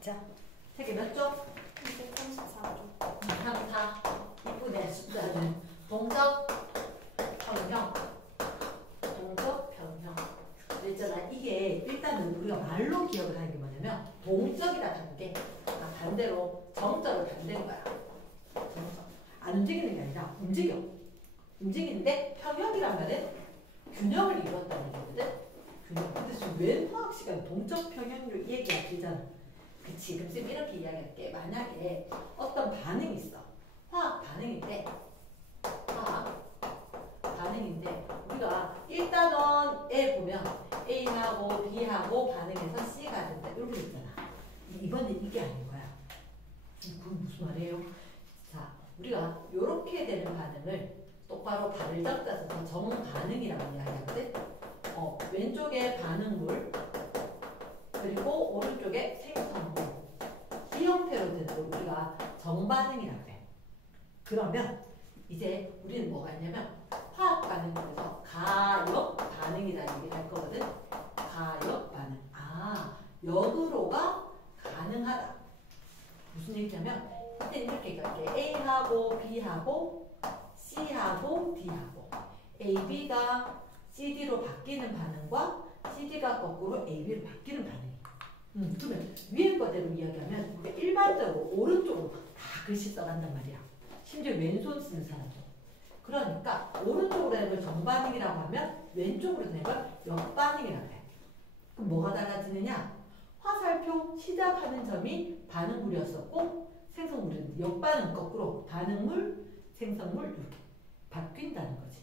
자, 책이 몇 쪽? 234쪽. 234. 이쁘네, 숫자는. 동적 평형. 동적 평형. 그랬잖아. 이게 일단은 우리가 말로 기억을 하는 게 뭐냐면 동적이라 단계. 반대로 정적을 반대인 거야. 정적. 안 움직이는 게 아니라 움직여. 움직이는데 평형이란 말은 균형을 이뤘다는 얘기거든. 균형. 근데 지금 웬 화학 시간 동적 평형률 얘기 안 되잖아. 그치. 그럼 쌤 이렇게 이야기할게. 만약에 어떤 반응이 있어. 화학 반응인데 우리가 1단원에 보면 A하고 B하고 반응해서 C가 된다. 이런 거 있잖아. 이번에 이게 아닌 거야. 그건 무슨 말이에요? 자, 우리가 이렇게 되는 반응을 똑바로 발을 잡아서 정반응이라고 이야기하거든. 왼쪽에 반응물 그리고 오른쪽에 생성물 이 형태로 되는 걸 우리가 정반응이라고 해. 그러면 이제 우리는 뭐가 있냐면 화학 반응에서 가역 반응이라는 얘기를 할 거거든. 가역 반응. 역으로가 가능하다. 무슨 얘기냐면 이때 이렇게 얘기할게. A하고 B하고 C하고 D하고 AB가 CD로 바뀌는 반응과 CD가 거꾸로 AB로 바뀌는 반응이야. 그러면 위에 거대로 이야기하면 우리가 일반적으로 오른쪽으로 다 글씨 써간단 말이야. 심지어 왼손 쓰는 사람도. 그러니까 오른쪽으로 되는 걸 정반응이라고 하면 왼쪽으로 되는 걸 역반응이라고 해. 그럼 뭐가 달라지느냐? 화살표 시작하는 점이 반응물이었었고 생성물은 역반응 거꾸로 반응물, 생성물 이렇게 바뀐다는 거지.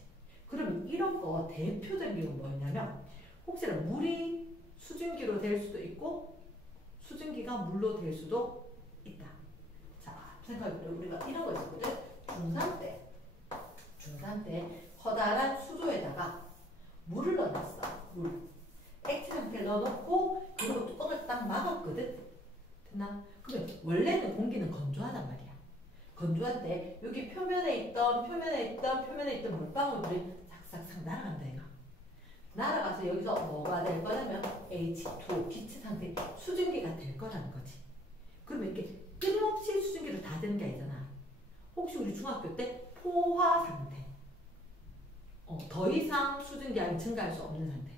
그럼 이런 거 대표적인 경우는 뭐였냐면 혹시나 물이 수증기로 될 수도 있고 수증기가 물로 될 수도 있다. 자, 생각해보면 우리가 이런 거 있었거든. 중3 때 커다란 수조에다가 물을 넣어놨어. 물. 액체 상태를 넣어놓고 그리고 뚜껑을 딱 막았거든. 됐나? 그러면 원래는 공기는 건조하단 말이야. 건조한데 여기 표면에 있던 물방울들이 싹싹싹 날아간다 이거. 날아가서 여기서 뭐가 될 거냐면 H2O 기체 상태 수증기가 될 거라는 거지. 그러면 이렇게 끊임없이 수증기를 다 되는 게 아니잖아. 혹시 우리 중학교 때 포화 상태. 더 이상 수증기량이 증가할 수 없는 상태.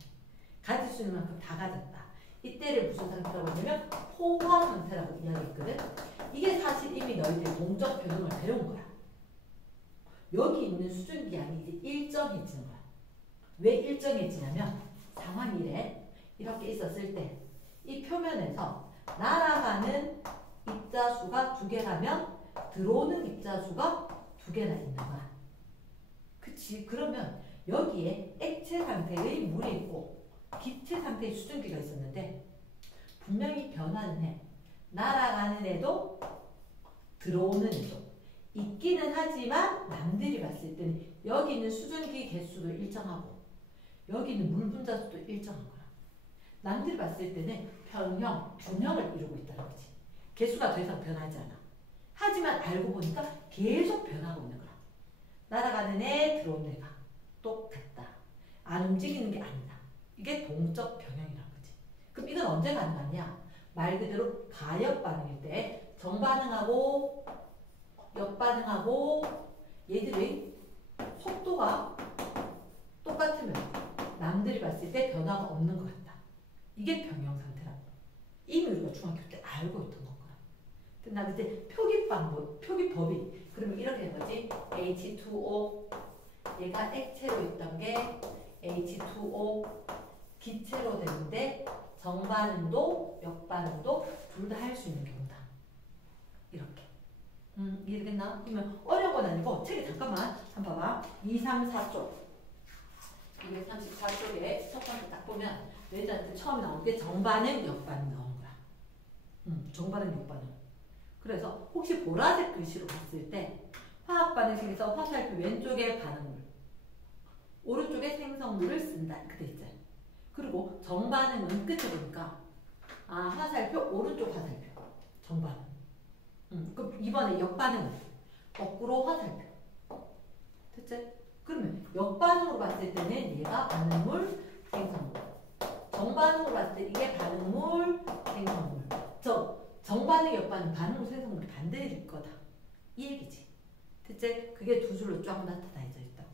가질 수 있는 만큼 다 가졌다. 이때를 무슨 상태라고 하냐면 포화 상태라고 이야기했거든. 이게 사실 이미 너희들이 동적 변형을 배운 거야. 여기 있는 수증기량이 이제 일정해지는 거야. 왜 일정해지냐면 상황이 이렇게 있었을 때 이 표면에서 날아가는 입자수가 2개라면 들어오는 입자수가 2개나 있는 거야. 그치? 그러면 여기에 액체 상태의 물이 있고 기체 상태의 수증기가 있었는데 분명히 변화는 해. 날아가는 애도 들어오는 애도 있기는 하지만 남들이 봤을 때는 여기 있는 수증기 개수도 일정하고 여기 있는 물 분자수도 일정한 거야. 남들이 봤을 때는 평형, 균형을 이루고 있다는 거지. 개수가 더 이상 변하지 않아. 하지만 알고 보니까 계속 변하고 있는 거야. 날아가는 애, 들어오는 애가 똑같다. 안 움직이는 게 아니다. 이게 동적 평형이라는 거지. 그럼 이건 언제 가능하냐? 말 그대로 가역 반응일 때 정반응하고 역반응하고 얘들의 속도가 똑같으면 남들이 봤을 때 변화가 없는 것 같다. 이게 평형 상태라고. 이미 우리가 중학교 때 알고 있던 거구나. 그다음에 이제 표기법이 그러면 이렇게 되는 거지. H2O 얘가 액체로 있던 게 H2O 기체로 되는데 정반응도 역반응도 둘 다 할 수 있는 경우다. 이렇게. 이해되겠나? 그러면 어려운 건 아니고 책에 잠깐만 한번 봐봐. 234쪽 234쪽에 첫 번째 딱 보면 얘들한테 처음에 나온 게 정반응, 역반응 나오는 거야. 정반응, 역반응. 그래서 혹시 보라색 글씨로 봤을 때 화학 반응식에서 화살표 왼쪽에 반응물, 오른쪽에 생성물을 쓴다. 이렇게 돼 있잖아요. 그리고 정반응은 끝에 보니까 화살표, 오른쪽 화살표. 정반응. 그럼 이번에 역반응은 거꾸로 화살표. 됐지? 그러면 역반응으로 봤을 때는 얘가 반응물, 생성물. 정반응으로 봤을 때 이게 반응물, 생성물. 반응, 반응으로 생성물이 반대일 거다. 이 얘기지. 됐지? 그게 두 줄로 쫙 나타나져 있다고.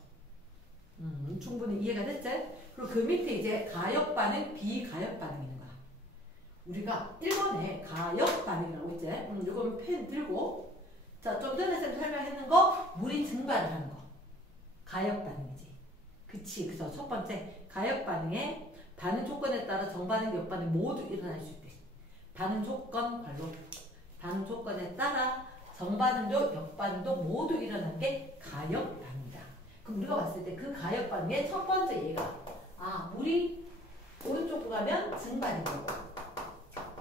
충분히 이해가 됐지? 그리고 그 밑에 이제 가역 반응, 비가역 반응이 있는 거야. 우리가 1번에 가역 반응이라고 있지? 이건 펜 들고. 자, 좀 전에 쌤 설명했는 거, 물이 증발을 하는 거. 가역 반응이지. 그치. 그래서 첫 번째, 가역 반응에 반응 조건에 따라 정반응, 역반응 모두 일어날 수 있대. 반응 조건, 관로. 반응 조건에 따라 정반응도, 역반응도 모두 일어나는 게 가역 반응이다. 그럼 우리가 봤을 때 그 가역 반응의 첫 번째 얘가, 아, 물이 오른쪽으로 가면 증발이 되고,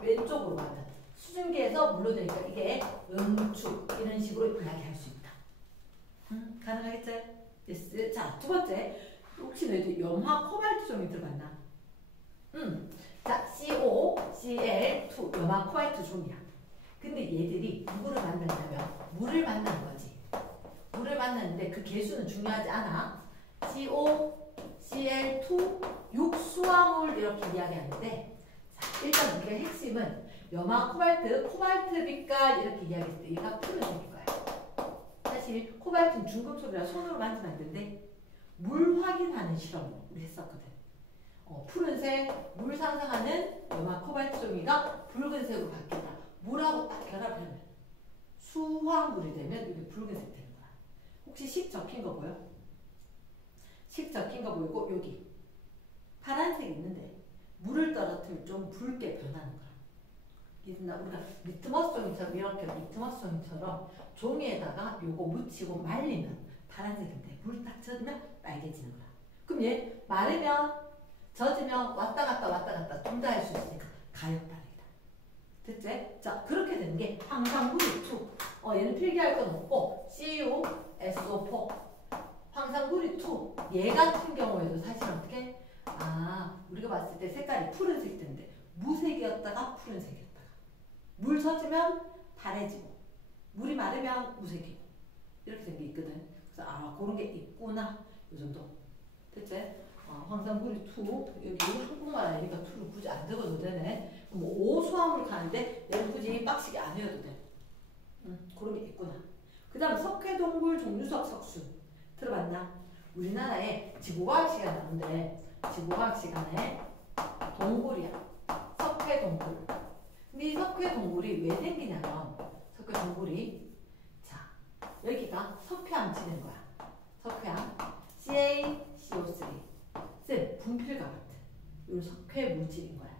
왼쪽으로 가면 수증기에서 물러내니까 이게 응축, 이런 식으로 이야기할 수 있다. 가능하겠지? yes. 자, 두 번째, 혹시 너희도 염화 코발트 종이 들어봤나? 자, CO, Cl2 염화 코발트 종이야. 근데 얘들이 누구를 만났냐면 물을 만난 거지. 물을 만났는데 그 개수는 중요하지 않아. CO, Cl2, 육수화물 이렇게 이야기하는데, 자, 일단 우리가 핵심은 염화 코발트, 코발트 빛깔 이렇게 이야기했을 때 얘가 푸른색일 거야. 사실 코발트는 중금속이라 손으로 만지면 안 되는데 물 확인하는 실험을 우리 했었거든. 푸른색, 물 상상하는 염화 코발트 종이가 붉은색으로 바뀐다. 물하고 딱 결합하면 수화물이 되면 이게 붉은색 되는 거야. 혹시 식 적힌 거 보여? 식 적힌 거 보이고 여기 파란색 있는데 물을 떨어뜨리면 좀 붉게 변하는 거야. 우리가 리트머스 종이처럼 이렇게 리트머스 종이처럼 종이에다가 요거 묻히고 말리면 파란색인데 물 딱 젖으면 빨개지는 거야. 그럼 얘 마르면 젖으면 왔다 갔다 둘 다 할 수 있으니까 가역반응이다. 됐지? 자, 그렇게 되는 게 황산구리2. 얘는 필기할 건 없고 CuSO4 황산구리2 얘 같은 경우에도 사실 어떻게 우리가 봤을 때 색깔이 푸른색 때인데 무색이었다가 푸른색이었다가 물 젖으면 파래지고 물이 마르면 무색이고 이렇게 된 게 있거든. 그래서 그런 게 있구나. 이 정도. 됐지? 황산구리2 여기 한국말 아니니까 2를 굳이 안 적어도 되네. 뭐 5수화물 가는데 얘는 굳이 빡시게 안 해도 돼. 그런 게 있구나. 그 다음 석회동굴 종류석 석순 들어봤나? 우리나라에 지구과학 시간 나오는데 지구과학 시간에 동굴이야. 석회동굴. 근데 이 석회동굴이 왜 생기냐면 석회동굴이 자 여기가 석회암 치는 거야. 석회암 CaCO3 쌤 분필과 같은 이 석회 물질인 거야.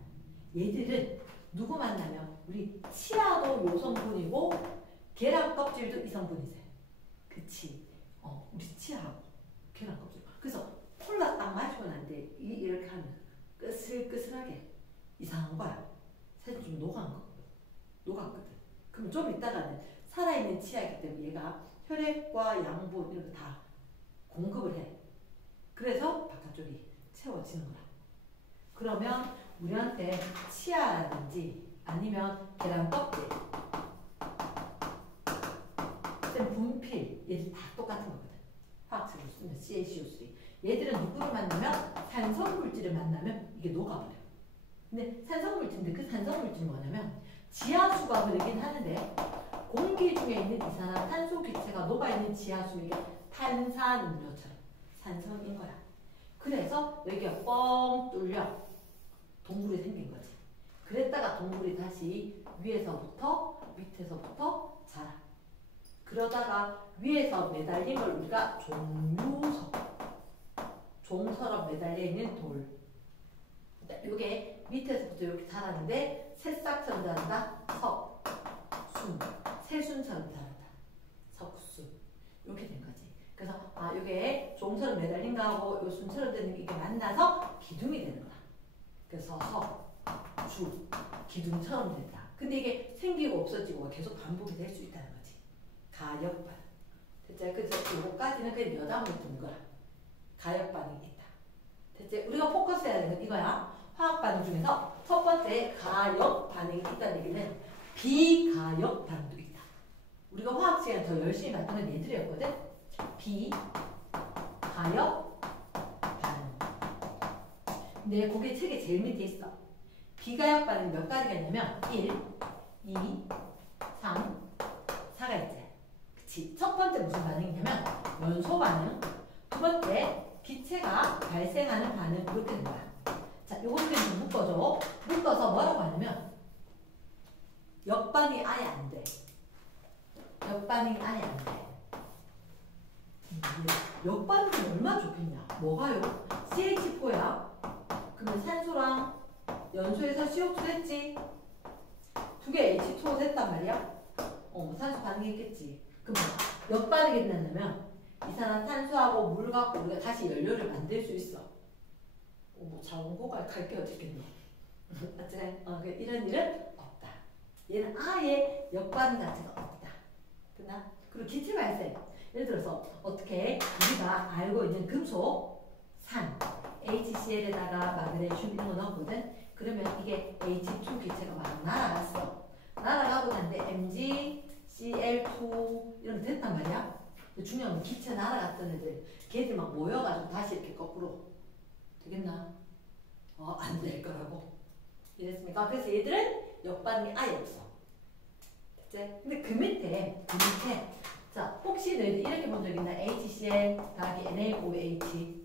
얘들은 누구 만나면 우리 치아도 요 성분이고 계란 껍질도 이 성분이지. 그치? 우리 치아하고 계란 껍질. 그래서 콜라 딱 마시고 난 뒤에 이렇게 하면 끄슬끄슬하게 이상한 거야. 사실 좀 녹았거든. 그럼 좀 이따가는 살아있는 치아이기 때문에 얘가 혈액과 양분 이런 거 다 공급을 해. 그래서 바깥쪽이 채워지는 거야. 그러면 우리한테 치아라든지 아니면 계란 껍질, 분필 얘들 다 똑같은 거거든. 화학식으로 쓰면 CaCO3. 얘들은 누구를 만나면 산성물질을 만나면 이게 녹아버려. 근데 산성물질인데 그 산성물질이 뭐냐면 지하수가 흐르긴 하는데 공기 중에 있는 이산화탄소 기체가 녹아있는 지하수 이게 탄산음료처럼 산성인 거야. 그래서 여기가 뻥 뚫려 동굴이 생긴 거지. 그랬다가 동굴이 다시 위에서부터 밑에서부터 자라. 그러다가 위에서 매달린 걸 우리가 종처럼 매달려 있는 돌. 이게 밑에서부터 이렇게 자라는데 새싹처럼 자란다. 석순. 새순처럼 자란다. 석순. 이렇게 된 거지. 그래서 이게 종처럼 매달린 거하고 요 순처럼 되는 게 이게 만나서 기둥이 되는 거야. 그래서 주 기둥처럼 된다. 근데 이게 생기고 없어지고 계속 반복이 될 수 있다는 거지. 가역반. 됐지? 그래서 이거까지는 그냥 여담을 둔 거야. 가역반응이 있다. 됐지? 우리가 포커스해야 되는 건 이거야. 화학 반응 중에서 첫 번째 가역 반응이 있다는 얘기는 비가역 반응도 있다. 우리가 화학 시간에 더 열심히 봤던 건 얘들이었거든. 비가역 반응. 근데 거기 책에 제일 밑에 있어. 비가역 반응이 몇 가지가 있냐면 1, 2, 번째 무슨 반응이냐면 연소 반응. 두 번째 기체가 발생하는 반응. 그렇게 된 거야. 자, 요것도 좀 묶어줘. 묶어서 뭐라고 하냐면 역반응이 아예 안 돼. 역반응이 아예 안 돼. 역반응이 얼마나 좋겠냐. 뭐가요? CH4야. 그러면 산소랑 연소에서 CO2 됐지? 두 개 H2O 됐단 말이야? 산소 반응했겠지. 그럼 역반응이 된다면 이산화탄소하고 물 갖고 우리가 다시 연료를 만들 수 있어. 뭐 자원고갈 갈게 어떻겠노? 맞지? 이런 일은 없다. 얘는 아예 역반응 자체가 없다. 됐나? 그리고 기체 발생. 예를 들어서 어떻게 우리가 알고 있는 금속, 산, HCl에다가 마그네슘 이런 거 넣었거든? 그러면 이게 H2 기체가 막 날아갔어. 날아가고 난데 MgCl2 이런 거 됐단 말이야? 근데 중요한 건 기체 날아갔던 애들 걔들 막 모여가지고 다시 이렇게 거꾸로 되겠나? 안 될 거라고. 이랬습니까? 그래서 얘들은 역반응이 아예 없어. 됐지? 근데 그 밑에 자, 혹시 너희들 이렇게 본 적 있나? HCl 더하기 NaOH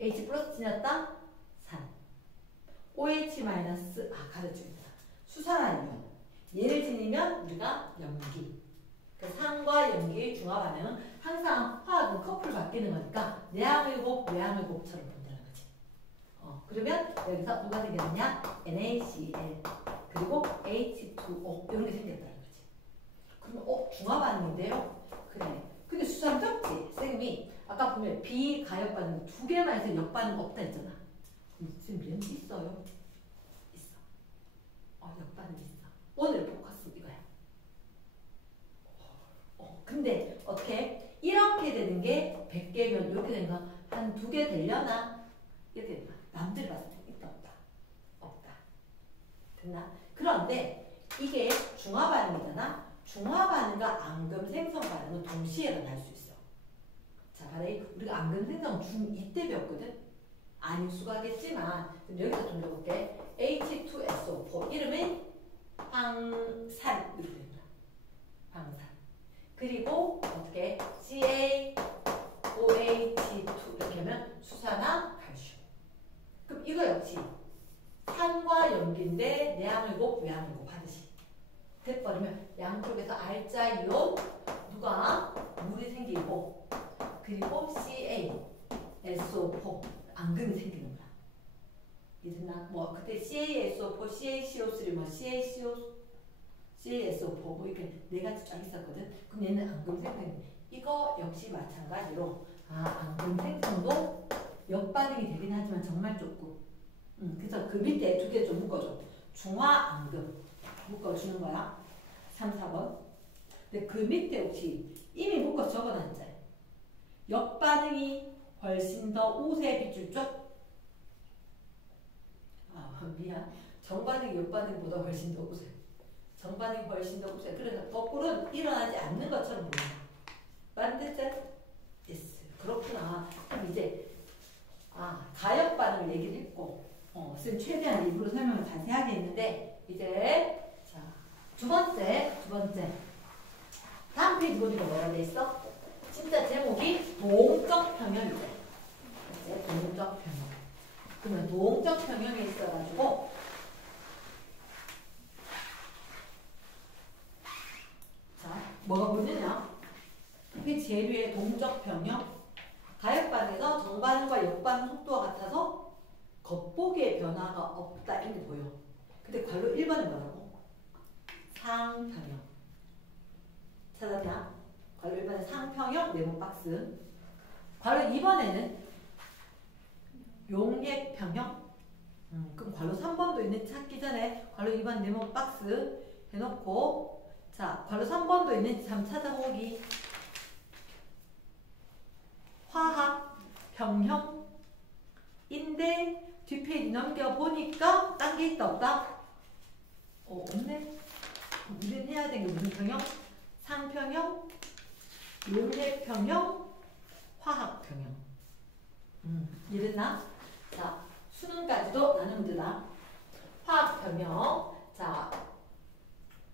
H 플러스 지났다? 산 OH 마이너스 가르쳐줍니다. 수산화이온 얘를 지니면 우리가 연기. 그 산과 연기의 중화 반응은 항상 화학은 커플 바뀌는 거니까 내항의 외항의 곱처럼 본다는 거지. 그러면 여기서 누가 생겼느냐? NaCl 그리고 H2O 이런 게 생겼다는 거지. 그러면 중화 반응인데요? 그래. 근데 수산 적지? 쌤이 아까 보면 비가역 반응 두 개만 해서 역반응 없다 했잖아. 그럼 쌤 얘는 있어요? 있어. 역반응 있어. 오늘 포커스 이거야. 근데 어떻게 이렇게 되는 게 100개면 이렇게 되는 거 한 2개 되려나? 이렇게 되는 거야. 남들이 봤을 때 있다 없다? 없다. 됐나? 그런데 이게 중화 반응이잖아. 중화 반응과 앙금 생성 반응은 동시에 일어날 수 있어. 자, 바로 우리가 앙금 생성 중2 때 배웠거든? 아닐 수가겠지만 여기서 좀 해볼게. H2SO4 이름은 황산 이렇게 됩니다. 황산. 그리고 어떻게 CaOH2 이렇게 하면 수산화 칼슘. 그럼 이거 역시 산과 염기인데 내항의 곱 외항의 곱 하듯이 돼버리면 양쪽에서 알자 이온 누가 물이 생기고 그리고 CaSO4 앙금이 생기는 거야. 이랬나? 뭐 그때 CaSO4, CaCO3, 뭐 CaSO4 뭐 이렇게 네 가지 쫙 있었거든. 그럼 얘는 앙금 생성. 이거 역시 마찬가지로 앙금 생성도 역반응이 되긴 하지만 정말 조금. 그래서 그 밑에 두 개 좀 묶어줘. 중화 앙금 묶어주는 거야. 3, 4번. 근데 그 밑에 혹시 이미 묶어 적어놨잖아. 역반응이 훨씬 더 우세에 비출 쪽. 미안. 정반응이 역반응보다 훨씬 더 우세. 정반응이 훨씬 더 우세. 그래서 거꾸로는 일어나지 않는 것처럼 보인다. 맞겠지? yes. 그렇구나. 그럼 이제 가역 반응을 얘기를 했고, 쌤 최대한 일부러 설명을 자세하게 했는데 이제 자, 두 번째. 다음 페이지 보니까 뭐라 돼 있어? 진짜 제목이 동적 평형이죠. 이제 동적 평형. 그러면 동적 평형에 있어가지고 자, 뭐가 보이느냐? 이게 제일 위에 동적 평형. 가역 반응에서 정반응과 역반응 속도가 같아서 겉보기에 변화가 없다 이렇게 보여. 근데 괄호 1번은 뭐라고? 상평형. 찾았나? 괄호 1번은 상평형 네모 박스. 괄호 2번에는 용액평형. 그럼 괄호 3번도 있는 찾기 전에 괄호 2번 네모 박스 해놓고 자, 괄호 3번도 있는지 한번 찾아보기. 화학평형인데 뒷페이지 넘겨보니까 딴 게 있다 없다? 없네. 우리는 해야 되는 게 무슨 평형? 상평형, 용액평형, 화학평형. 이랬나? 자, 수능까지도 나눈 문제다. 화학평형. 자,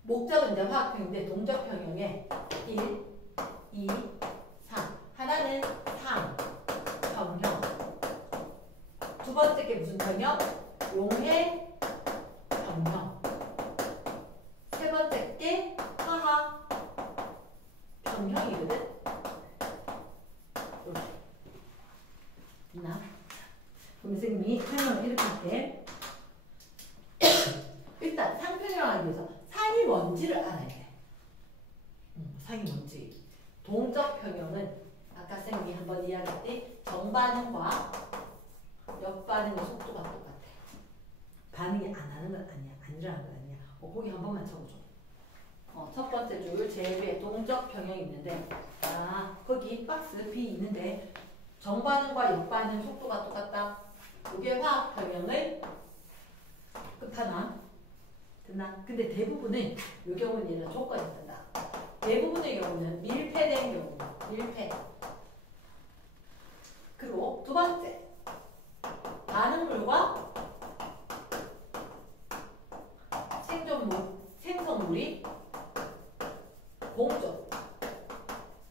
목적은 이제 화학평형인데 동적평형에 1 예상하기 위해서 상이 뭔지를 알아야 돼. 상이 뭔지. 동적 평형은 아까 쌤이 한번 이야기했듯이 정반응과 역반응의 속도가 똑같아. 반응이 안 하는 건 아니야. 안 일어나는 건 아니야. 거기 한 번만 적어줘. 첫 번째 줄 제일 위에 동적 평형이 있는데 거기 박스 B 있는데 정반응과 역반응 속도가 똑같다. 이게 화학 평형의 끝하나. 됐나? 근데 대부분은 이 경우는 이런 조건이 있단다. 대부분의 경우는 밀폐된 경우. 밀폐. 그리고 두 번째 반응물과 생성물이 공존.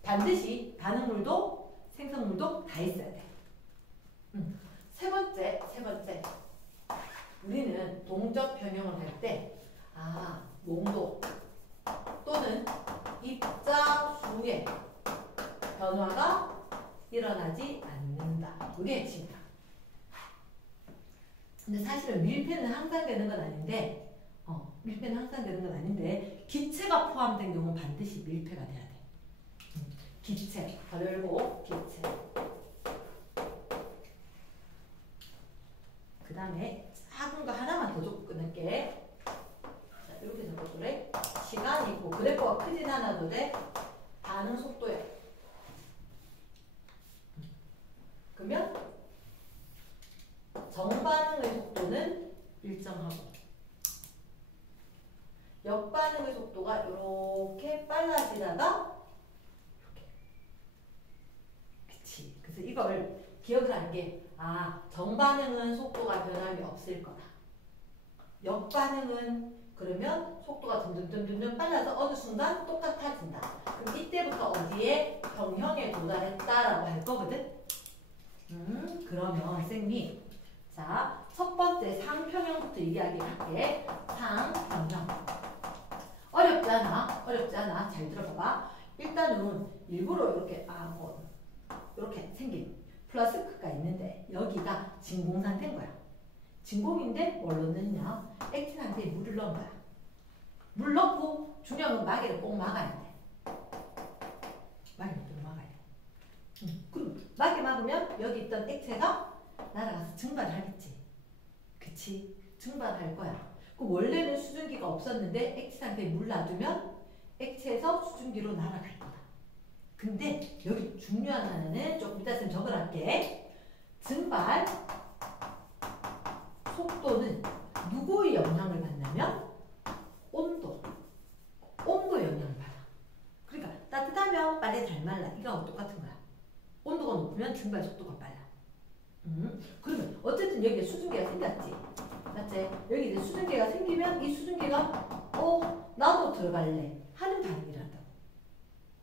반드시 반응물도 생성물도 다 있어야 돼. 세 번째. 우리는 동적 평형을 할 때 농도 또는 입자수의 변화가 일어나지 않는다. 그게 핵심이다. 근데 사실은 밀폐는 항상 되는 건 아닌데 기체가 포함된 경우는 반드시 밀폐가 돼야 돼. 기체, 가로 열고 기체. 그 다음에 작은 거 하나만 더 줘 끊을게. 자, 이렇게 적어주래. 시간이 있고 그래프가 크진 않아도 돼. 반응 속도야. 그러면 정반응의 속도는 일정하고 역반응의 속도가 이렇게 빨라지다가 이렇게. 그치. 그래서 이걸 기억을 하는 게 정반응은 속도가 변함이 없을 거다. 역반응은 그러면 속도가 점점 빨라서 어느 순간 똑같아진다. 그럼 이때부터 어디에 평형에 도달했다라고 할 거거든. 그러면 쌤이 첫 번째 상평형부터 얘기할게. 상평형. 어렵지 않아. 잘 들어봐봐. 일단은 일부러 이렇게 이렇게 생긴 플라스크가 있는데 여기가 진공 상태인 거야. 진공인데 뭘 넣느냐? 액체 상태에 물을 넣은 거야. 물 넣고 중요한 건 마개를 꼭 막아야 돼. 마개를 꼭 막아야 돼. 그럼 마개 막으면 여기 있던 액체가 날아가서 증발을 하겠지. 그치? 증발할 거야. 그럼 원래는 수증기가 없었는데 액체 상태에 물 놔두면 액체에서 수증기로 날아갈 거다. 근데 여기 중요한 하나는 조금 이따 쌤 적어놨게. 증발 속도는 누구의 영향을 받냐면 온도의 영향을 받아. 그러니까 따뜻하면 빨리 잘 말라. 이거하고 똑같은 거야. 온도가 높으면 증발 속도가 빨라. 그러면 어쨌든 여기에 수증기가 생겼지. 맞지? 여기 이제 수증기가 생기면 이 수증기가 나도 들어갈래 하는 반응이 일어난다고.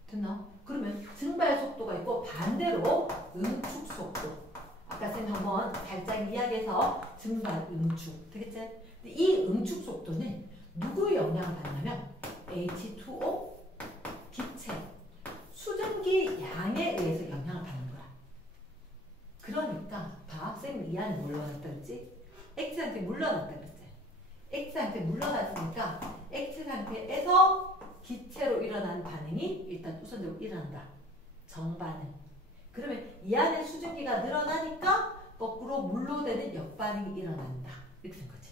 됐나? 그러면 증발 속도가 있고 반대로 응축 속도. 아까 쌤 한번 살짝 이야기해서 증발, 응축. 되겠지? 근데 이 응축 속도는 누구의 영향을 받냐면 H2O 기체, 수증기 양에 의해서 영향을 받는 거야. 그러니까 쌤이 이 안에 뭘 넣어놨다 그랬지? 액체 상태에 물 넣어놨다 그랬지? 액체 상태에 물 넣어놨으니까 액체 상태에서 기체로 일어나는 반응이 일단 우선적으로 일어난다. 정반응. 그러면 이 안에 수증기가 늘어나니까 거꾸로 물로 되는 역반응이 일어난다. 이렇게 된 거지.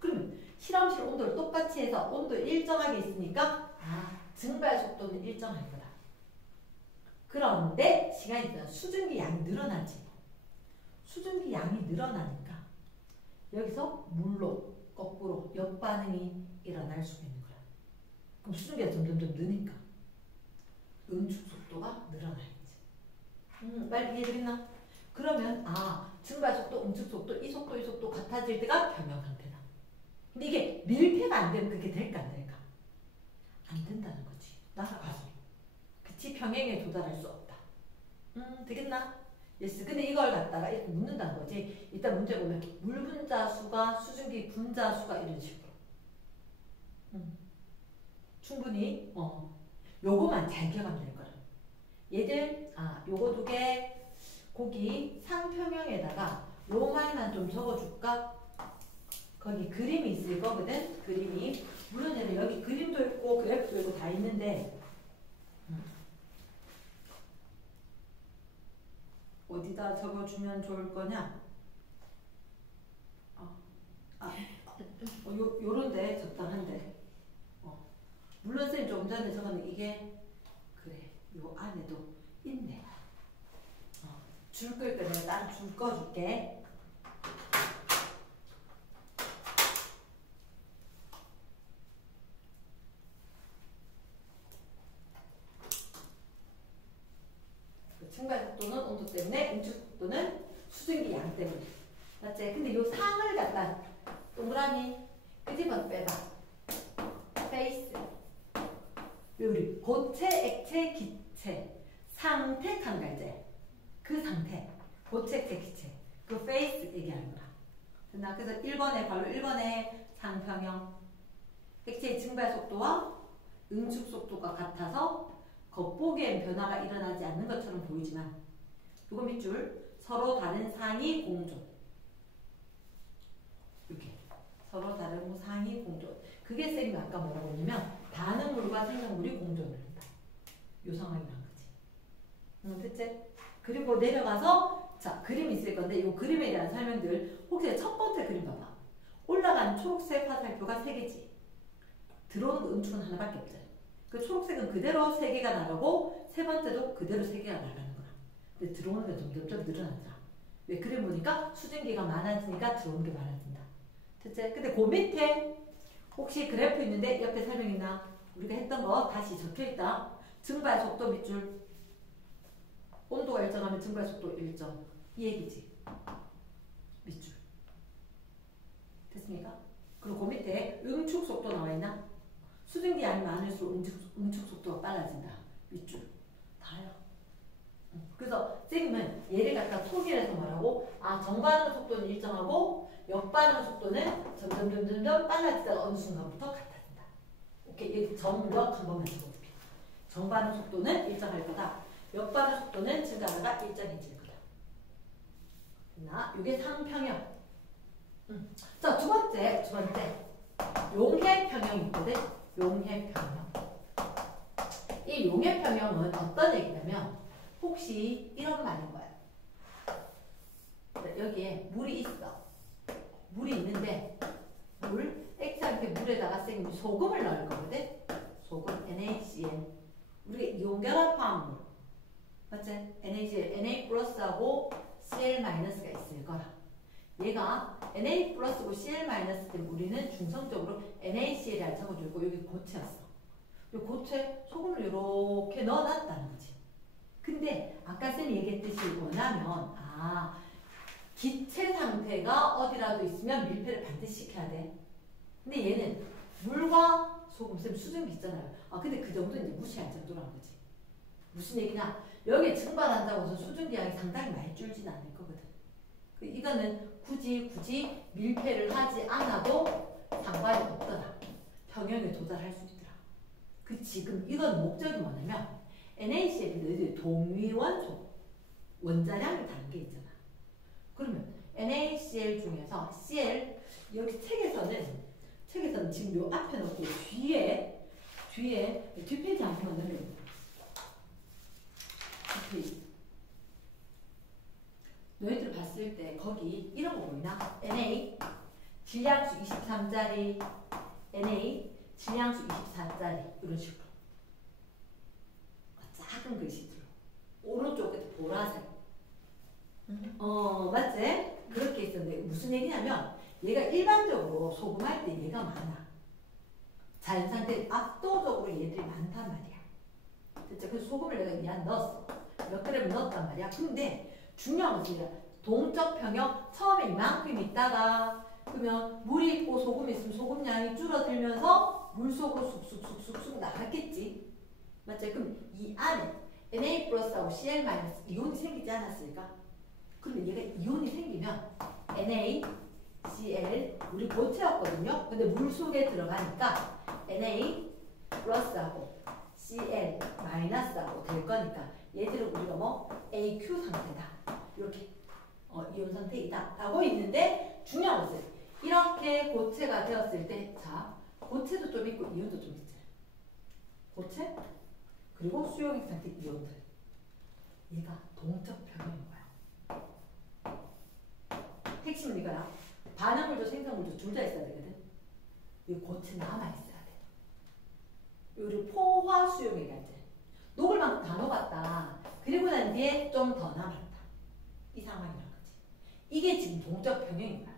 그러면 실험실 온도를 똑같이 해서 온도 일정하게 있으니까 증발 속도는 일정할 거다. 그런데 시간이 지나면 수증기 양이 늘어나지. 수증기 양이 늘어나니까 여기서 물로 거꾸로 역반응이 일어날 수가 있는 거야. 그럼 수증기가 점점 느니까 응축 속도가 늘어나야지. 빨리 이해되겠나? 그러면 증발 속도, 응축 속도, 이 속도 같아질 때가 평형 상태다. 근데 이게 밀폐가 안 되면 그게 될까 안 될까? 안 된다는 거지. 날아가서. 그치? 평행에 도달할 수 없다. 되겠나? 예스. 근데 이걸 갖다가 이렇게 묻는다는 거지. 일단 문제 보면 물 분자수가 수증기 분자수가 이런 식으로. 충분히 요거만 잘 기억하면 될 거라. 얘들 요거 두 개 거기 상평형에다가 요 말만 좀 적어줄까? 거기 그림이 있을 거거든. 그림이 물 다 있는데 어디다 적어주면 좋을 거냐? 요런데 적당한데. 물론 쌤 조금 전에 적었는데 이게 그래 요 안에도 있네. 줄 끌 때 내가 따로 줄 꺼줄게. 증발 속도는 온도 때문에, 응축 속도는 수증기 양 때문에. 맞지? 근데 요 상을 갖다 동그라미 끄집어 빼봐. 페이스. 우리 고체, 액체, 기체, 상태 간갈제. 그 상태. 고체, 액체, 기체. 그 페이스 얘기하는 거야. 됐나? 그래서 1번에 바로 1번에 상평형. 액체의 증발 속도와 응축 속도가 같아서 겉보기엔 변화가 일어나지 않는 것처럼 보이지만 요거 밑줄 서로 다른 상위 공존. 이렇게 서로 다른 상위 공존. 그게 쌤이 아까 뭐라고 했냐면 반응물과 생성물이 공존을 한다. 요 상황이란 거지. 됐지? 그리고 내려가서 자 그림 있을 건데 요 그림에 대한 설명들 혹시 첫 번째 그림 봐봐. 올라간 초록색 화살표가 3개지. 들어오는 응축은 하나밖에 없잖아. 그 초록색은 그대로 3개가 나가고 세 번째도 그대로 3개가 나가는 거야. 근데 들어오는 게 점점 늘어나더라. 왜? 그림 보니까 수증기가 많아지니까 들어오는 게 많아진다. 됐지? 근데 그 밑에 혹시 그래프 있는데 옆에 설명 있나? 우리가 했던 거 다시 적혀있다. 증발 속도 밑줄. 온도가 일정하면 증발 속도 일정. 이 얘기지. 밑줄. 됐습니까? 그리고 그 밑에 응축 속도 나와있나? 수증기 양이 많을수록 응축 속도가 빨라진다. 밑줄. 다야. 그래서 쌤은 얘를 갖다 통일해서 말하고 정반응 속도는 일정하고 역반응 속도는 점점 빨라지다가 어느 순간부터 같아진다. 오케이. 여기 정역 한 번만 적어줄게. 정반응 속도는 일정할 거다. 역반응 속도는 증가하다가 일정해질 거다. 나 이게 상평형. 자, 두 번째. 용해평형이 있거든. 용해평형. 이 용해평형은 어떤 얘기냐면 혹시 이런 말인 거야. 여기에 물이 있어. 물이 있는데 액체한테 물에다가 쌤 소금을 넣을 거거든. 소금, NaCl. 우리가 이온결합한 물. 맞지? NaCl, Na 플러스하고 Cl 마이너스가 있을 거라. 얘가 Na 플러스고 Cl 마이너스 때문에 우리는 중성적으로 NaCl이라 적어주고 여기 고체였어. 이 고체 소금을 이렇게 넣어놨다는 거지. 근데 아까 쌤이 얘기했듯이 원하면 기체 상태가 어디라도 있으면 밀폐를 반드시 시켜야 돼. 근데 얘는 물과 소금, 쌤 수증기 있잖아요. 근데 그 정도는 이제 무시할 정도라는 거지. 무슨 얘기냐? 여기에 증발한다고 해서 수증기 양이 상당히 많이 줄진 않을 거거든. 이거는 굳이 밀폐를 하지 않아도 상관이 없더라. 평형에 도달할 수 있더라. 지금 이건 목적이 뭐냐면 NaCl이 동위원소 원자량이 다른 게 있잖아. 그러면 NaCl 중에서 Cl 여기 책에서는 지금 요 앞에 놓고 뒤에 뒷페이지 한 편만 넣으면 뒷페이지 너희들 봤을 때 거기 이런 거 보이나? Na 질량수 23짜리 Na 질량수 24짜리 이런 식으로 작은 글씨들로 오른쪽 끝에 보라색 맞지? 그렇게 있었는데 무슨 얘기냐면 얘가 일반적으로 소금할 때 얘가 많아. 자연상태 압도적으로 얘들이 많단 말이야. 됐죠? 그래서 소금을 내가 이 안에 넣었어. 몇 그램 넣었단 말이야. 근데 중요한 것은 동적 평형 처음에 이만큼 있다가 그러면 물이 있고 소금이 있으면 소금량이 줄어들면서 물 속으로 쑥쑥 나갔겠지. 맞지? 그럼 이 안에 Na 플러스하고 Cl 마이너스 이온이 생기지 않았을까? 그러면 얘가 이온이 생기면 Na, Cl 우리 고체였거든요. 근데 물 속에 들어가니까 Na 플러스하고 Cl 마이너스하고 될 거니까 얘들은 우리가 뭐 AQ 상태다. 이렇게 이온 상태이다 라고 있는데 중요한 것은 이렇게 고체가 되었을 때 자 고체도 좀 있고 이온도 좀 있잖아요. 고체 그리고 수용액 상태 이온들. 얘가 동적 평형인 거야. 핵심은 이거야. 반응물도 생성물도 둘 다 있어야 되거든. 이 고체 남아 있어야 돼. 우리 포화 수용액 할 때 녹을 만큼 다 녹았다. 그리고 난 뒤에 좀 더 남았다. 이 상황이라는 거지. 이게 지금 동적 평형인 거야.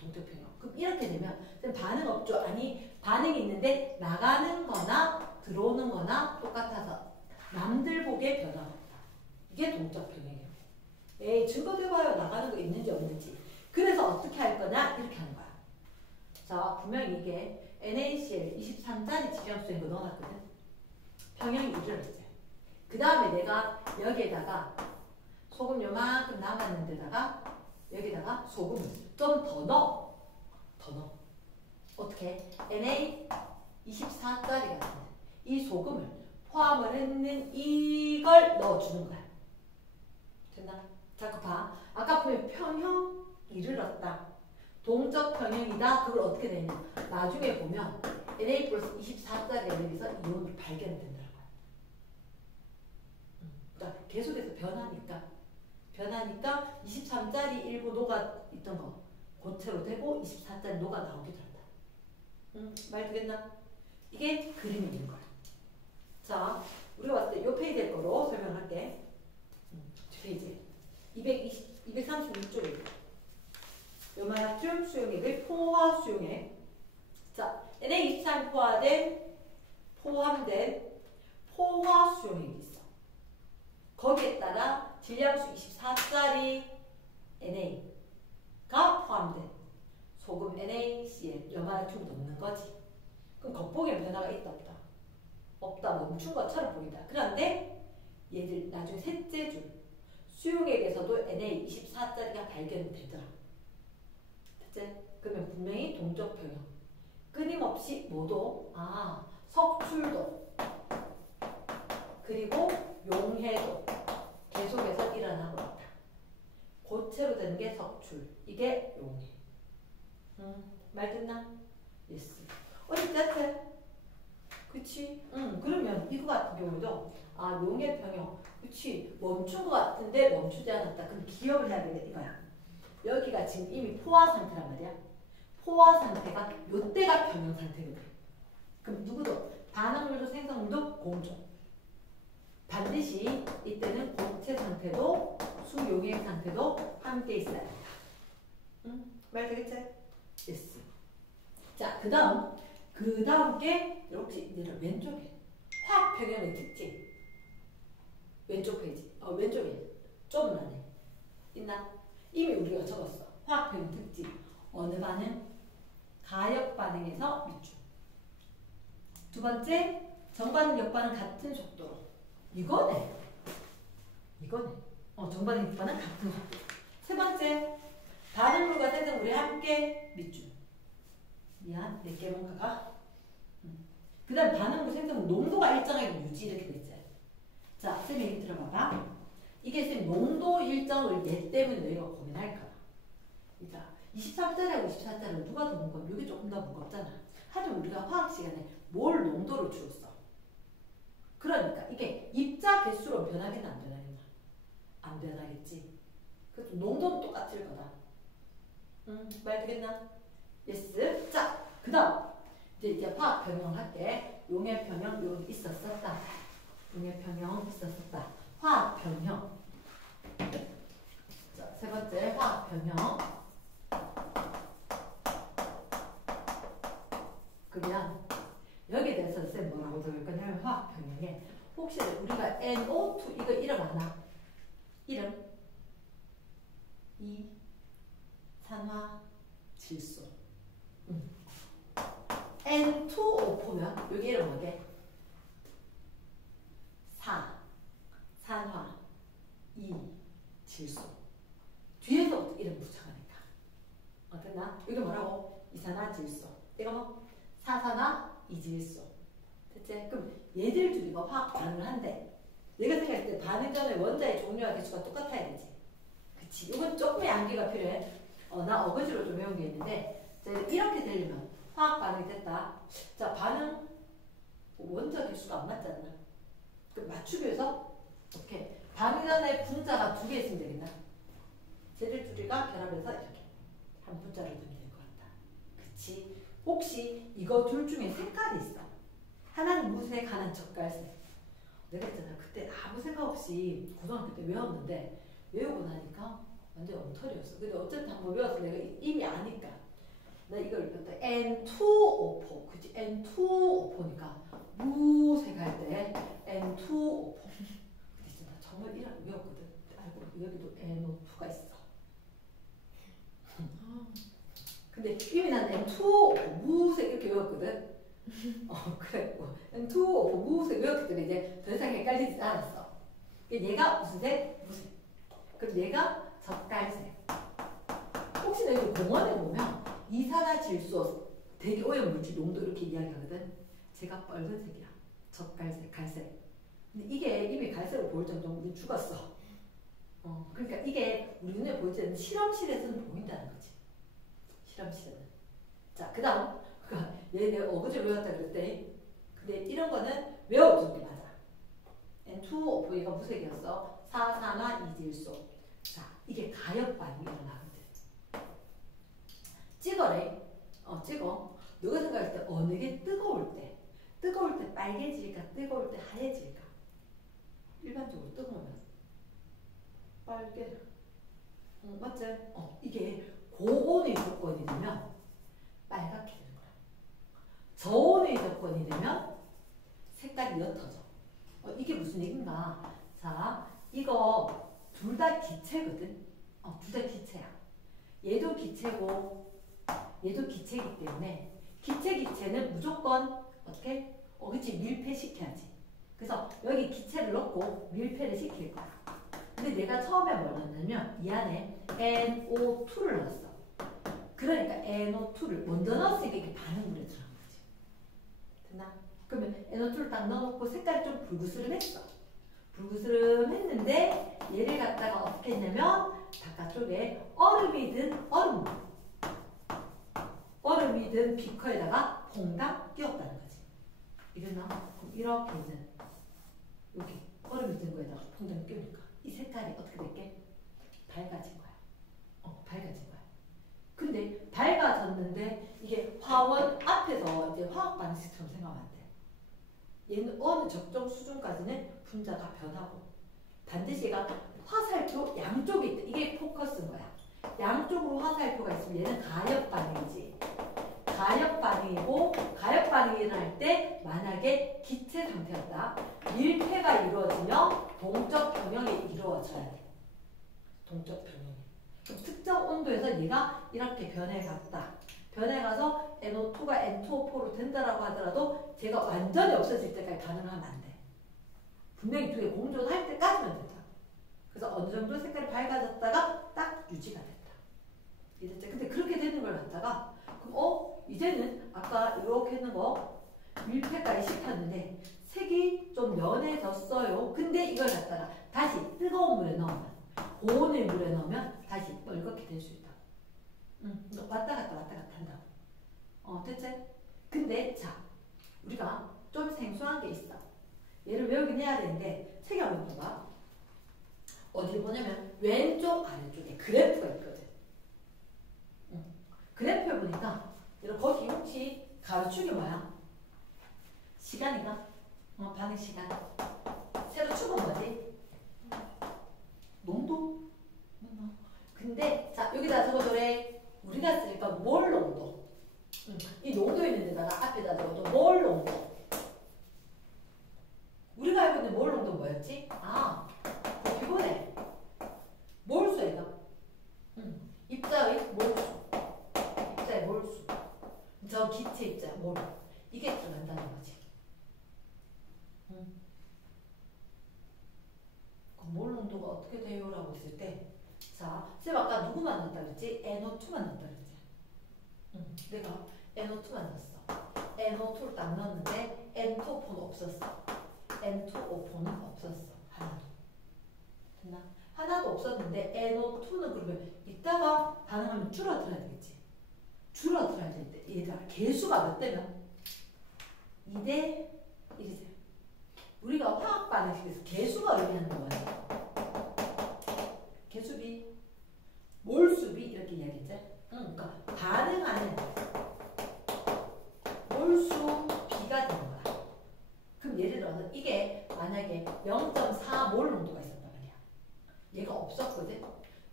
동적 평형. 그럼 이렇게 되면 반응 없죠? 아니 반응이 있는데 나가는 거나 들어오는 거나 똑같아서 남들 보기에 변화가 없다. 이게 동적 평형이에요. 에이 증거해봐요. 나가는 거 있는지 없는지. 그래서 어떻게 할 거냐? 이렇게 하는 거야. 자 분명히 이게 NaCl 23짜리 지정수인 거 넣어놨거든. 평형이 이렇지. 그 다음에 내가 여기에다가 소금 요만큼 남았는 데다가 여기다가 소금을 좀 더 넣어. 더 넣어. 어떻게? Na24짜리 같은 이 소금을 포함을 했는 이걸 넣어주는 거야. 됐나? 자, 그 봐. 아까 보면 평형 이르렀다. 동적 평형이다. 그걸 어떻게 되냐? 나중에 보면 Na 플러스 24짜리 여기서 이온으로 발견된다는 거야. 그러니까 계속해서 변하니까 23짜리 일부 녹아 있던 거 고체로 되고 24짜리 녹아 나오기도 한다. 말 되겠나? 이게 그림이 있는 거야. 자, 우리가 봤을 때 이 페이지일 거로 설명할게. 뒷페이지 236쪽에 요마나트륨 수용액의 포화 수용액. 자, Na23 포함된 포화 수용액이 있어. 거기에 따라 질량수 24짜리 NA가 포함된 소금 NaCl 요마나트륨도 넣는 거지. 그럼 겉보기엔 변화가 있다 없다? 없다. 멈춘 것처럼 보인다. 그런데 얘들 나중에 셋째 줄 수용액에서도 Na24짜리가 발견되더라. 됐지? 그러면 분명히 동적 평형. 끊임없이 모두 석출도 그리고 용해도 계속해서 일어나고 있다. 고체로 되는 게 석출, 이게 용해. 말 듣나? 예스. 어쨌든 그치? 그러면 이거 같은 경우도 용해 평형. 그치? 멈춘 것 같은데 멈추지 않았다. 그럼 기억을 해야 되겠다 이거야. 여기가 지금 이미 포화 상태란 말이야. 포화 상태가 요때가 평형 상태거든. 그럼 누구도 반응물도 생성물도 공존. 반드시 이때는 고체 상태도 수용액 상태도 함께 있어야 된다. 말 되겠지? 예스. 자, 그 다음 게 이렇게 왼쪽에 화학 평형의 특징. 왼쪽 페이지. 왼쪽에 좀 나네. 있나? 이미 우리가 적었어. 화학 평형 특징. 어느 반응? 가역 반응에서 밑줄. 두 번째, 정반응 역반응 같은 속도로. 이거네. 정반응 역반응 같은 속도. 세 번째, 반응물과 생성물이 함께 밑줄. 미안, 내 게 뭔가가. 그 다음 반응물 생성물 농도가 일정하게 유지 이렇게 됐지. 자, 쌤 얘기 들어봐봐. 이게 쌤 농도 일정을 얘 때문에 너희가 고민할 거야. 자, 23짜리하고 24짜리는 누가 더 무거워? 이게 조금 더 무겁잖아. 하지만 우리가 화학 시간에 몰 농도를 주었어. 그러니까 이게 입자 개수로 변하겠나 안 변하겠나? 안 변하겠지. 그래서 농도는 똑같을 거다. 말 되겠나? 예스. 자, 그 다음 이제 화학 평형 할게. 용해 평형 요런 게 있었었다. 용해 평형 있었었다. 화학 평형. 자, 세 번째 화학 평형. 그러면 여기에 대해서 쌤 뭐라고 적을 거냐면 화학 평형에 혹시 우리가 NO2 이거 이름 아나? 이름? 이산화질소. N2O4면 여기 이름 뭐게? 산화, 질소. 뒤에서 이름 붙여가니까. 됐나? 여기 뭐라고? 이산화질소. 이거 뭐? 사산화, 이질소. 됐지? 그럼 얘들 둘이 뭐 화학 반응을 한대. 내가 생각할 때 반응 전에 원자의 종류와 개수가 똑같아야 되지. 그치? 이건 조금의 암기가 필요해. 나 어거지로 좀 외운 게 있는데 이렇게 되려면 화학 반응이 됐다. 자, 반응 원자 개수가 안 맞잖아. 그 맞추기 위해서 어떻게 방면에 분자가 두 개 있으면 되겠나? 쟤들 둘이가 결합해서 이렇게 한 분자를 두면 될 것 같다. 그치? 혹시 이거 둘 중에 색깔이 있어. 하나는 무색, 하나는 젓갈색. 내가 했잖아. 그때 아무 생각 없이 고등학교 때 외웠는데 외우고 나니까 완전 엉터리였어. 근데 어쨌든 한번 외워서 내가 이미 아니까 나 이걸 읽었다. N2O4 그치? N2O4니까 무색 할 때 N2O4 근데 진짜 나 정말 이라고 외웠거든. 알고 보니까 여기도 NO2가 있어. 근데 이미 난 N2O4 무색 이렇게 외웠거든. 그래. N2O4 무색 외웠기 때문에 이제 더 이상 헷갈리지 않았어. 얘가 무슨 색? 무색. 그럼 얘가 젓갈색. 혹시나 여기 공원에 보면 이산화질소 되게 오염 물질 농도 이렇게 이야기하거든. 제가 빨간색이야. 젓갈색, 갈색. 근데 이게 이미 갈색으로 보일 정도면 우리 죽었어. 그러니까 이게 우리 눈에 보이지 않는 실험실에서는 보인다는 거지. 실험실에는. 자, 그 다음. 얘 내가 어그제 외웠다 그랬대. 근데 이런 거는 외워두는 게 맞아. N2O4 얘가 무색이었어. 사산화이질소. 자, 이게 가역 반응이 일어나거든. 찍어래. 찍어. 너가 생각할 때 어느 게 뜨거울 때? 뜨거울 때 빨개질까? 뜨거울 때 하얘질까? 일반적으로 뜨거우면 빨개. 맞지? 이게 고온의 조건이 되면 빨갛게 되는 거야. 저온의 조건이 되면 색깔이 옅어져. 이게 무슨 얘기인가? 자, 이거 둘 다 기체거든. 둘 다 기체야. 얘도 기체고 얘도 기체이기 때문에 기체는 무조건 어떻게? 그치? 밀폐시켜야지. 그래서 여기 기체를 넣고 밀폐를 시킬 거야. 근데 내가 처음에 뭘 넣었냐면 이 안에 NO2를 넣었어. 그러니까 NO2를 먼저 넣었으니까 이게 반응물에 들어간 거지. 됐나? 그러면 NO2를 딱 넣어놓고 색깔이 좀 불그스름했어. 불그스름했는데 얘를 갖다가 어떻게 했냐면 바깥쪽에 얼음이 든 비커에다가 퐁당 끼웠다는 거지. 이러나? 그럼 이렇게 있는 여기 얼음이 든 거에다가 퐁당 끼우니까 이 색깔이 어떻게 될게? 밝아진 거야. 밝아진 거야. 근데 밝아졌는데 이게 화원 앞에서 이제 화학 반응식처럼 생각하면 안 돼. 얘는 어느 적정 수준까지는 분자가 변하고 반드시 얘가 화살표 양쪽에 있다. 이게 포커스인 거야. 양쪽으로 화살표가 있으면 얘는 가역 반응이지. 가역 반응이고 가역 반응이 일어날 때 만약에 기체 상태였다. 밀폐가 이루어지면 동적 평형이 이루어져야 돼. 동적 평형이. 그럼 특정 온도에서 얘가 이렇게 변해갔다. 변해가서 NO2가 N2O4로 된다라고 하더라도 제가 완전히 없어질 때까지 반응하면 안 돼. 분명히 두 개 공존할 때까지만 된다. 그래서 어느 정도 색깔이 밝아졌다가 딱 유지가 됐다. 이랬죠. 근데 그렇게 되는 걸 갖다가 그럼 이제는 아까 이렇게 했는 거 밀폐까지 시켰는데 색이 좀 연해졌어요. 근데 이걸 갖다가 다시 뜨거운 물에 넣으면 고온의 물에 넣으면 다시 빨갛게 될 수 있다. 왔다 갔다 한다고. 됐지? 근데 자 우리가 좀 생소한 게 있어. 얘를 외우긴 해야 되는데 책에 한번 봐봐. 어디를 보냐면 왼쪽 아래쪽에 그래프가 있거든. 그래프를 보니까 거기 혹시 가로축이 뭐야? 시간이가? 반응 시간. 세로 축은 뭐지? 농도? 근데 자 여기다 적어도래. 우리가 쓰니까 몰 농도. 이 농도 있는 데다가 앞에다 적어도 몰 농도. 우리가 알고 있는 몰 농도 뭐였지? 피곤해. 몰수 얘가. 입자의 몰수. 입자의 몰수. 저 기체 입자 몰. 이게 들어간다는 거지. 그럼 몰 농도가 어떻게 돼요? 라고 했을 때 자, 쌤 아까 누구만 넣었다 그랬지? NO2만 넣었다 그랬지? 내가 NO2만 넣었어. NO2를 딱 넣었는데 N2O4는 없었어. N2O4는 없었어. 하나도. 됐나? 하나도 없었는데 NO2는 그러면 이따가 반응하면 줄어들어야 되겠지. 줄어들어야 될 때 얘들아 개수가 몇 대면? 2대 이리제. 우리가 화학 반응식에서 개수가 의미하는 거 뭐지? 개수비, 몰수비 이렇게 이야기했지? 그러니까 반응하는 몰수비가 되는 거야. 그럼 예를 들어서 이게 만약에 0.4몰 농도가 있었단 말이야. 얘가 없었거든.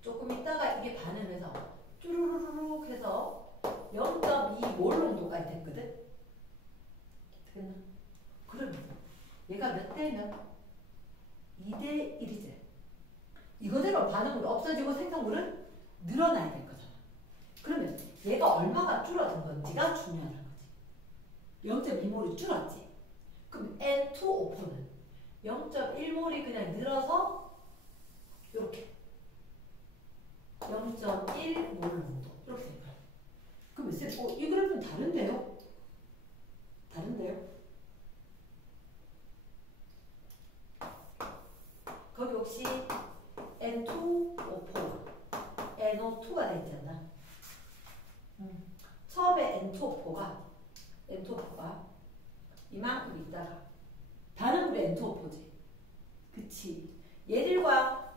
조금 있다가 이게 반응해서 쭈루루룩 해서 0.2몰 농도까지 됐거든. 됐나? 그러면 얘가 몇 대 몇? 2대 1이지. 이거대로 반응물이 없어지고 생성물은 늘어나야 될 거잖아. 그러면 얘가 얼마가 줄어든 건지가 중요하다는 거지. 0.2몰이 줄었지. 그럼 N2O4는 0.1몰이 그냥 늘어서 이렇게 0.1몰 정도 이렇게 될 거야. 그럼 쌤, 이 그래프는 다른데요? 다른데요? 거기 혹시 N2O4, NO2가 돼 있지 않나? 처음에 N2O4가 이만큼 있다가 다른 물이 N2O4지. 그치? 얘들과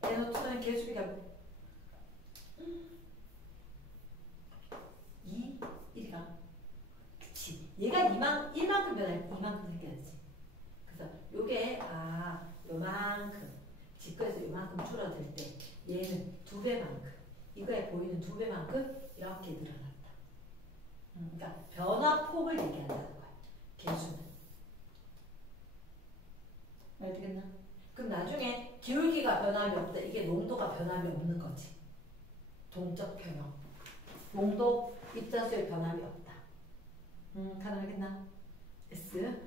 NO2는 개수비가 2, 1이가 그치? 얘가 이만큼 변할 이만큼 생겨야지. 그래서 요게 요만큼 직거에서 요만큼 줄어들 때 얘는 2배만큼 이거에 보이는 2배만큼 이렇게 늘어났다. 그러니까 변화폭을 얘기한다는 거야. 개수는. 알겠나? 그럼 나중에 기울기가 변함이 없다. 이게 농도가 변함이 없는 거지. 동적 평형. 농도 입자수의 변함이 없다. 가능하겠나? S.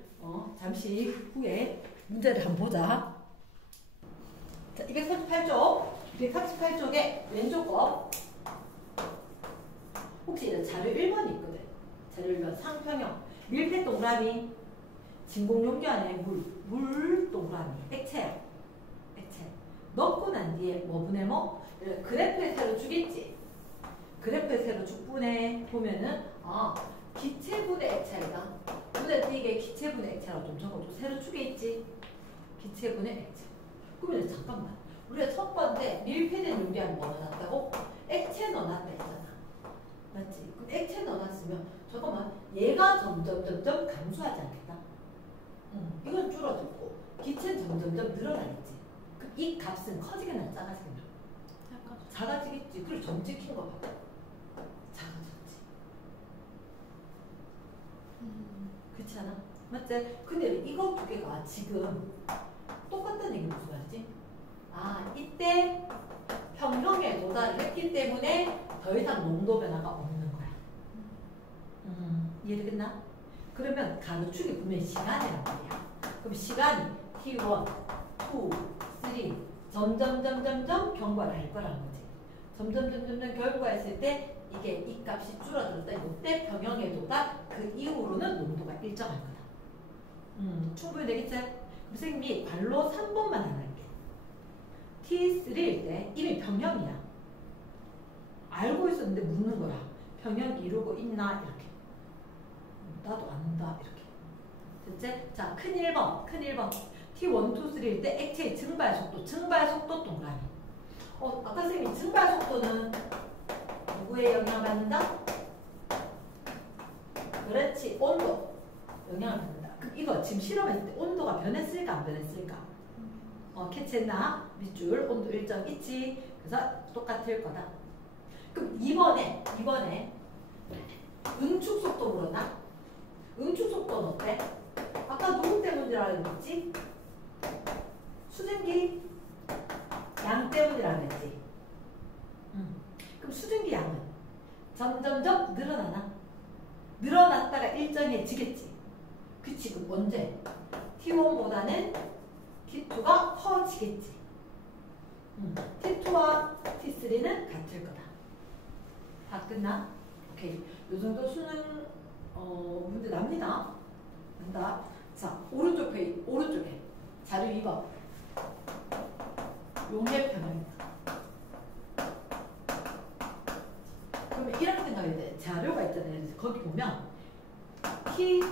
잠시 후에 문제를 한번 보자. 자, 238쪽에 왼쪽 거. 혹시 자료 1번이 있거든. 자료 1번 상평형. 밀폐 동그라미. 진공 용기 안에 물 동그라미. 액체야. 액체. 넣고 난 뒤에 뭐 분해 뭐? 그래프의 세로 주겠지. 그래프의 세로 죽분해 보면은 기체분의 액체이다. 눈에 띄게 기체분의 액체라고 좀 적어줘. 세로 축에 있지. 기체분의 액체. 그러면 잠깐만. 우리가 첫 번째 밀폐된 용기 안에 뭐 넣어놨다고? 액체 넣어놨다 했잖아. 맞지? 그럼 액체 넣어놨으면 잠깐만 얘가 점점 감소하지 않겠다? 이건 줄어들고 기체는 점점 늘어나겠지. 그럼 이 값은 커지겠나 작아지겠나? 작아지겠지. 그리고 점 찍힌 거 봐. 작아졌지. 그렇지 않아? 맞지? 근데 이거 두 개가 지금 똑같다는 얘기 무슨 말이지? 이때 평형에 도달했기 때문에 더 이상 농도 변화가 없는 거야. 이해되겠나? 그러면 가로축이 분명히 시간이란 말이야. 그럼 시간이 T1, 2, 3 점점 경과를 할 거라는 거지. 점점 경과했을 때 이게 이 값이 줄어들었다. 이때 평형에 도달 그 이후로는 농도가 일정할 거다. 충분히 되겠지? 그럼 선생님이 관로 3번만 안 할게. T3일 때 이미 평형이야. 알고 있었는데 묻는 거야. 평형 이루고 있나? 이렇게. 나도 안다. 이렇게. 됐지? 자, 큰 1번. T1, 2, 3일 때 액체의 증발 속도 동그라미. 아까 선생님이 증발 속도는 누구의 영향을 받는다? 그렇지. 온도. 영향을 받는다. 그럼 이거 지금 실험했을 때 온도가 변했을까 안 변했을까? 캐치했나? 밑줄 온도 일정 있지. 그래서 똑같을 거다. 그럼 이번에 응축 속도 물었나? 응축 속도는 어때? 아까 누구 때문이라고 했지? 수증기 양 때문이라고 했지. 그럼 수증기 양은 점점 늘어나나? 늘어났다가 일정해지겠지. 그치? 그럼 언제? T1보다는 T2가 커지겠지. T2와 T3는 같을 거다. 다 끝나? 오케이. 요 정도 수능 문제 납니다. 난다. 자, 오른쪽에 자료 2번. 용해 평형이다. 그러면 이렇게 생각해야 돼. 자료가 있잖아요. 거기 보면 T3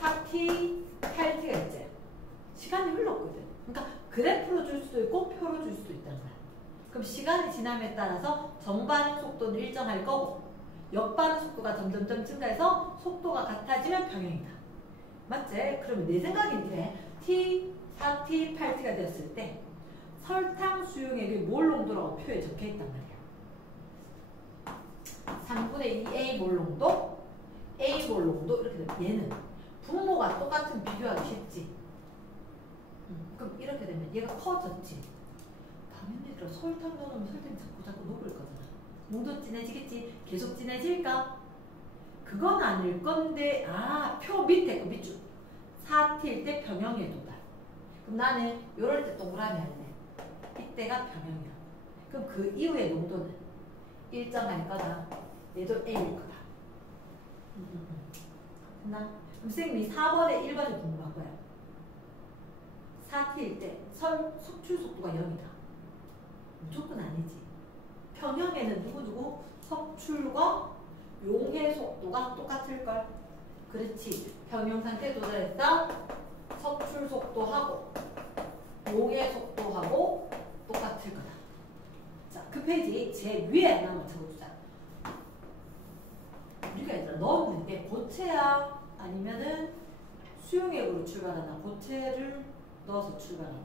4T, 8T가 있지. 시간이 흘렀거든. 그러니까 그래프로 줄 수도 있고 표로 줄 수도 있다는 거야. 그럼 시간이 지남에 따라서 정반응 속도는 일정할 거고 역반응 속도가 점점점 증가해서 속도가 같아지면 평형이다. 맞지? 그러면 내 생각엔 이래. T, 4T, 8T가 되었을 때 설탕 수용액이 몰 농도라고 표에 적혀있단 말이야. 3분의 2A 몰 농도, A 몰 농도 이렇게 되면 얘는 분모가 똑같은 비교하기 쉽지. 그럼 이렇게 되면 얘가 커졌지. 당연히 얘들아 설탕 넣으면 설탕이 자꾸 녹을 거잖아. 농도 진해지겠지. 계속 진해질까? 그건 아닐 건데 표 밑에 그 밑줄 4T일 때 평형에 도달. 그럼 나는 요럴 때 동그라미 할래. 이때가 평형이야. 그럼 그 이후의 농도는 일정할 거다. 얘도 A일 거다. 됐나? 그럼 선생님이 4번에 1번이 궁금한 거야. 4T일 때 석출 속도가 0이다. 무조건 아니지. 평형에는 누구 석출과 용해 속도가 똑같을걸. 그렇지. 평형 상태에 도달했다. 석출 속도하고 용해 속도하고 똑같을 거다. 자, 그 페이지 제일 위에 하나만 적어주자. 우리가 얘들아 넣었는 게 고체야? 아니면은 수용액으로 출발하나? 고체를 넣어서 출발하나?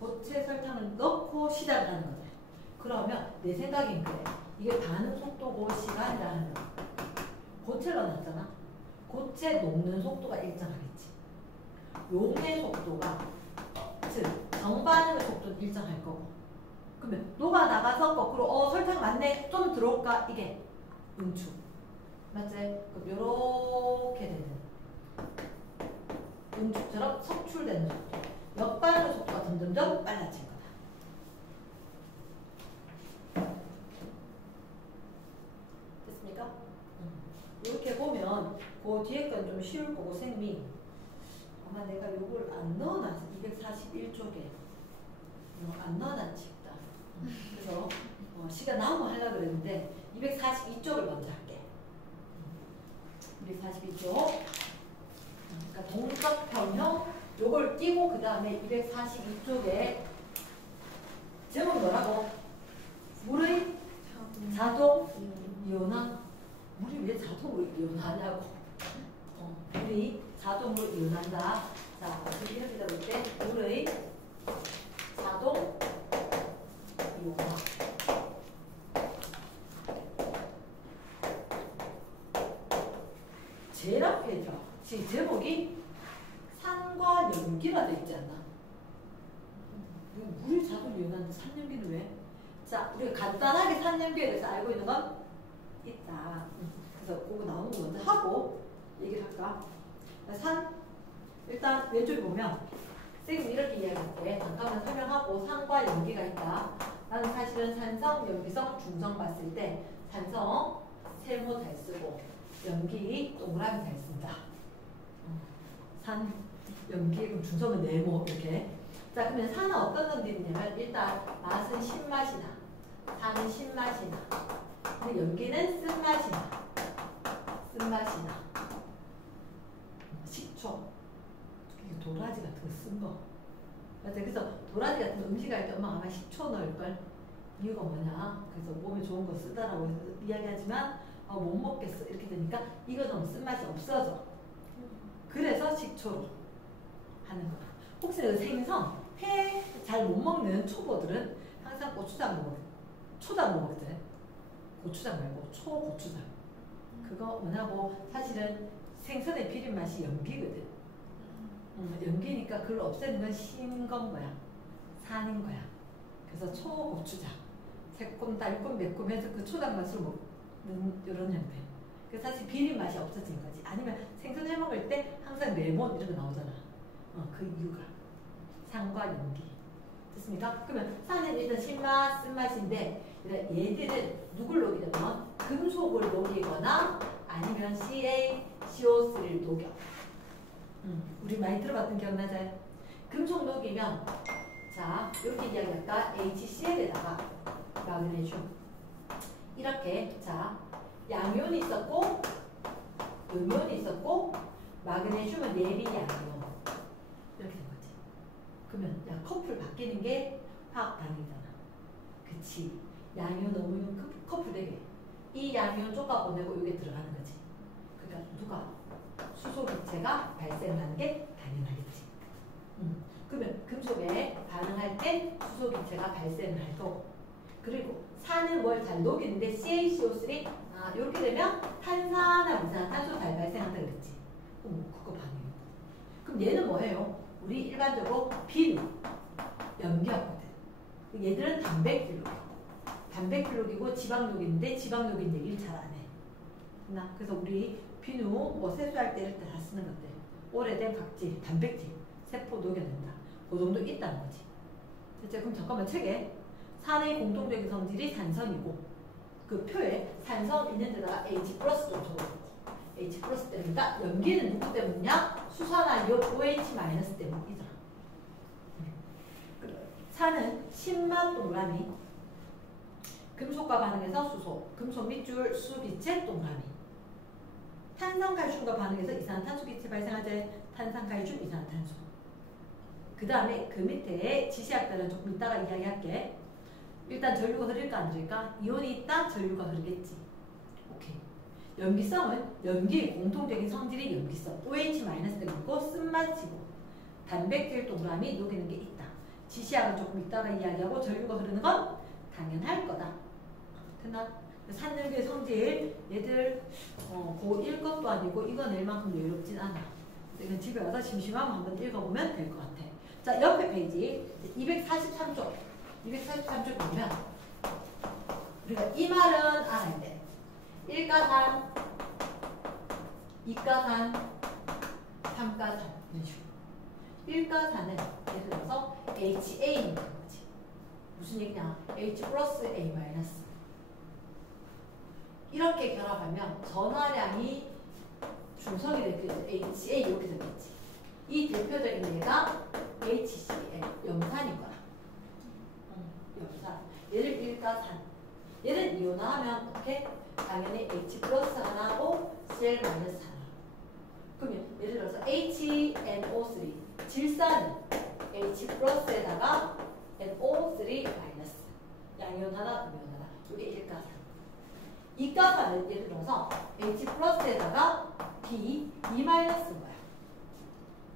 고체 설탕을 넣고 시작을 하는 거지. 그러면 내 생각엔 그래. 이게 반응 속도고 시간이라는 거. 고체를 넣었잖아. 고체 녹는 속도가 일정하겠지. 용의 속도가 즉 정반응의 속도는 일정할 거고. 그러면 녹아 나가서 거꾸로 설탕 많네. 좀 들어올까? 이게 응축. 맞지? 그럼 요렇게 되는 응축처럼 석출되는 속도. 역반응의 속도가 점점점 빨라질 거다. 됐습니까? 이렇게 보면 그 뒤에 건 좀 쉬울 거고 쌤이 아마 내가 요걸 안 넣어놨어. 241쪽에 안 넣어놨지. 그래서 시간 나오면 하려고 그랬는데 242쪽을 먼저 할게. 242쪽. 그러니까 동적평형 요걸 띄고 그 다음에 242쪽에 제목 뭐라고? 물의 자동 이온화. 물이 왜 자동으로 이온하냐고. 물이 자동으로 이온한다. 자, 어떻게 이렇게 잡을 때 물의 자동 이온화. 제일 앞에 있죠. 지금 제목이 산과 염기가 되어 있지 않나? 물이 자동 이온하는데 산염기는 왜? 자, 우리가 간단하게 산염기에 대해서 알고 있는 건 있다. 그래서 그거 나오는 거 먼저 하고 얘기를 할까? 일단 왼쪽에 보면 선생님 이렇게 이야기할게. 잠깐만 설명하고 산과 염기가 있다. 나는 사실은 산성, 염기성, 중성 봤을 때 산성 세모 잘 쓰고 염기 동그라미 잘 쓴다. 산, 염기, 그럼 중성은 네모 이렇게. 자, 그러면 산은 어떤 놈들이 있냐면 일단 맛은 신맛이 나. 산은 신맛이 나. 근데 염기는 쓴맛이 나. 쓴맛이 나. 식초. 이게 도라지 같은 거 쓴 거. 맞아. 그래서 도라지 같은 거 음식할 때 엄마가 아마 식초 넣을걸. 이유가 뭐냐. 그래서 몸에 좋은 거 쓰다라고 이야기하지만 못 먹겠어. 이렇게 되니까 이거 너무 쓴맛이 없어져. 그래서 식초로 하는 거야. 혹시 생선, 회 잘 못 먹는 초보들은 항상 고추장 먹어. 초장 먹거든. 고추장 말고 초고추장. 그거 뭐냐고 사실은 생선의 비린 맛이 염기거든. 염기니까 그걸 없애는 건 신 건 거야. 산인 거야. 그래서 초고추장. 새콤, 달콤, 매콤해서 그 초장 맛을 먹는 이런 형태. 그래서 사실 비린 맛이 없어진 거지. 아니면 생선 해 먹을 때 항상 레몬 이런 거 나오잖아. 그 이유가 산과 염기. 됐습니까? 그러면 산은 일단 신맛, 쓴맛인데 얘들은 누굴 녹이냐면 금속을 녹이거나 아니면 CaCO3를 녹여. 우리 많이 들어봤던 기억나죠? 금속 녹이면 자 이렇게 이야기할까? HCl에다가 마그네슘 이렇게 자 양이온이 있었고 음이온이 있었고 마그네슘은 예비 양이온. 이렇게 된 거지. 그러면 야 커플 바뀌는 게 화학 반응이잖아. 그치. 양이온 어무이온 커플 되게. 이 양이온 쪼가 보내고 이게 들어가는 거지. 그러니까 누가 수소 기체가 발생하는 게 당연하겠지. 그러면 금속에 반응할 때 수소 기체가 발생을 할 거고. 그리고 산은 뭘 잘 녹이는데 CaCO3 이렇게 되면 탄산하고 이산화탄소 잘 발생한다 그랬지. 그거 반응이고. 그럼 얘는 뭐예요? 우리 일반적으로 비누, 염기였거든. 얘들은 단백질록이고. 단백질록이고 지방록인데 지방록인 얘기를 잘 안 해. 그래서 우리 비누 뭐 세수할 때 다 쓰는 것들. 오래된 각질, 단백질, 세포 녹여낸다. 그 정도 있다는 거지. 됐죠? 그럼 잠깐만 책에 산의 공통적인 성질이 산성이고 그 표에 산성 있는 데다가 H 플러스 좀 적어놓고 H 플러스 때문이다. 염기는 누구 때문이냐? 수산화이온 OH 마이너스 때문이잖아. 산은 10만 동그라미 금속과 반응해서 수소, 금속 밑줄 수기체 동그라미 탄산칼슘과 반응해서 이산화탄소 기체 발생하지. 탄산칼슘 이산화탄소. 그 다음에 그 밑에 지시학들은 조금 이따가 이야기할게. 일단 전류가 흐를까 안 흐를까? 이온이 있다? 전류가 흐르겠지. 오케이. 염기성은 염기의 공통적인 성질이 염기성. OH- 때문이고 쓴맛이고 단백질 동그라미 녹이는 게 있다. 지시학은 조금 이따가 이야기하고 전류가 흐르는 건 당연할 거다. 됐나? 산들의 성질 얘들 고1 것도 아니고 이거 낼 만큼 여유롭진 않아. 이건 집에 와서 심심하면 한번 읽어보면 될 것 같아. 자, 옆에 페이지 243쪽 243쪽 보면 우리가 이 말은 알아야 돼. 1가산 2가산 3가산 이런 식으로 1가산은 예를 들어서 HA인 거지. 무슨 얘기냐? H 플러스 A 마이너스 이렇게 결합하면 전하량이 중성이 되겠지. HA 이렇게 되겠지. 이 대표적인 예가 HCl, 염산인 거야. 염산. 얘를 1가산. 얘를 이온화하면 어떻게? 당연히 H 플러스 하나고 Cl 마이너스 하나. 그러면 예를 들어서 HNO3 질산은 H 플러스에다가 NO3 마이너스. 양이온 하나, 음이온 하나. 이게 1가산. 2가산은 예를 들어서 H 플러스에다가 B, E 마이너스인 거야.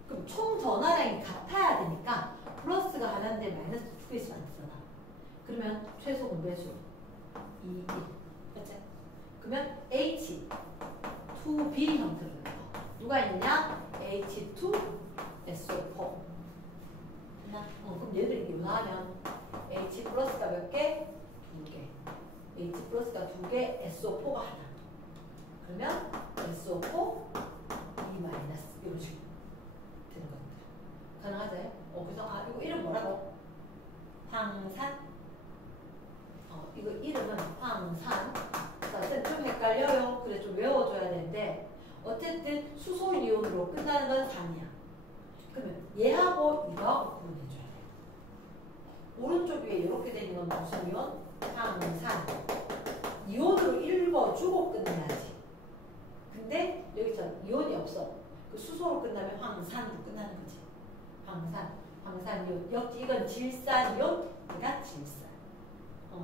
그럼 총 전하량이 같아야 되니까 플러스가 하나인데 마이너스 두 개씩 안 쓰잖아. 그러면 최소 공배수 2, 1. 그치? 그러면 H, 2B 형태로 돼요. 누가 있느냐? H2SO4. 그럼 얘들 이온화하면 H 플러스가 몇 개? 2개. H 플러스가 2개, SO4가 하나. 그러면 SO4, E 마이너스 이런 식으로 되는 것들. 가능하지? 그래서 이거 이름 뭐라고? 황산. 이거 이름은 황산. 자, 좀 헷갈려요. 그래 좀 외워줘야 되는데 어쨌든 수소 이온으로 끝나는 건 산이야. 그러면 얘하고 이거하고 구분해줘야 돼. 오른쪽 위에 이렇게 되는 건 무슨 이온? 황산. 이온으로 읽어주고 끝내야지. 근데 여기 있잖아. 이온이 없어. 그 수소로 끝나면 황산으로 끝나는 거지. 황산이온. 역시 이건 질산이온, 얘가 질산.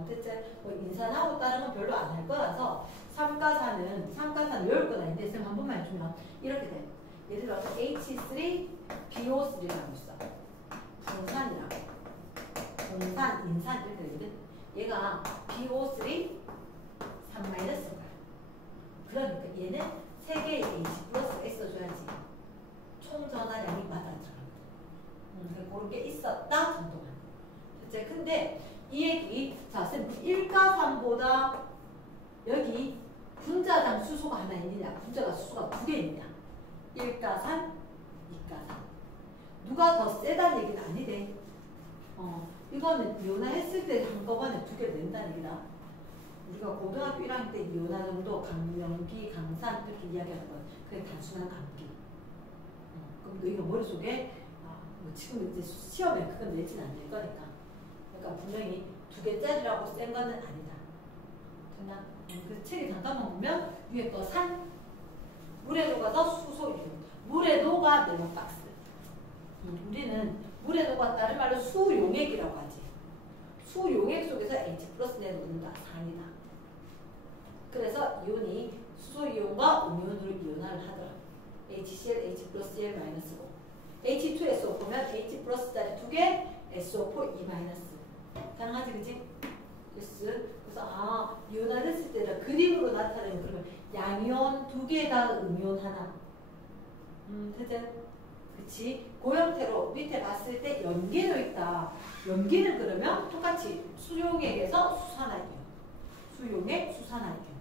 됐지? 뭐 인산하고 다른 건 별로 안 할 거라서 삼가산은 외울 건 아닌데 쌤 한 번만 해주면 이렇게 돼. 예를 들어서 H3BO3라고 있어. 황산이라고. 공산, 인산 이렇게 되거든. 얘가 BO3 3-인 거야. 그러니까 얘는 3개의 H 플러스가 있어줘야지 총 전하량이 맞아 들어가거든. 그런 게 있었다 정도만. 됐지? 근데 이 얘기, 자, 쌤 1가산보다 여기 분자당 수소가 하나 있느냐? 분자가 수소가 2개 있느냐? 1가산, 2가산. 누가 더 세다는 얘기는 아니대. 이거는 이온화했을 때 한꺼번에 2개를 낸다는 얘기다. 우리가 고등학교 1학년 때 이온화 정도 강명기, 강산 이렇게 이야기하거든. 그게 단순한 감기. 그럼 너희가 머릿속에 뭐 지금 이제 시험에 그건 내진 않을 거니까. 그러니까 분명히 2개짜리라고 센 거는 아니다. 됐나? 그래서 책에 잠깐만 보면 위에 거 산, 물에 녹아서 수소 이온. 녹아 네모박스. 우리는 물에 녹아 다른 말로 수용액이라고 하지. 수용액 속에서 H 플러스 내놓는다. 산이다. 그래서 이온이 수소이온과 음이온으로 이온화를 하더라. HCl, H 플러스 Cl 마이너스고 H2SO 보면 H 플러스 자리 2개, SO4 E 마이너스. 가능하지, 그지? 그래서 이온화됐을 때는 그림으로 나타내는 그러면 양이온 2개가 음이온 하나. 됐지? 그치? 그 형태로 밑에 봤을 때 염기도 있다. 염기는 그러면 똑같이 수용액에서 수산화이온. 수용액, 수산화이온.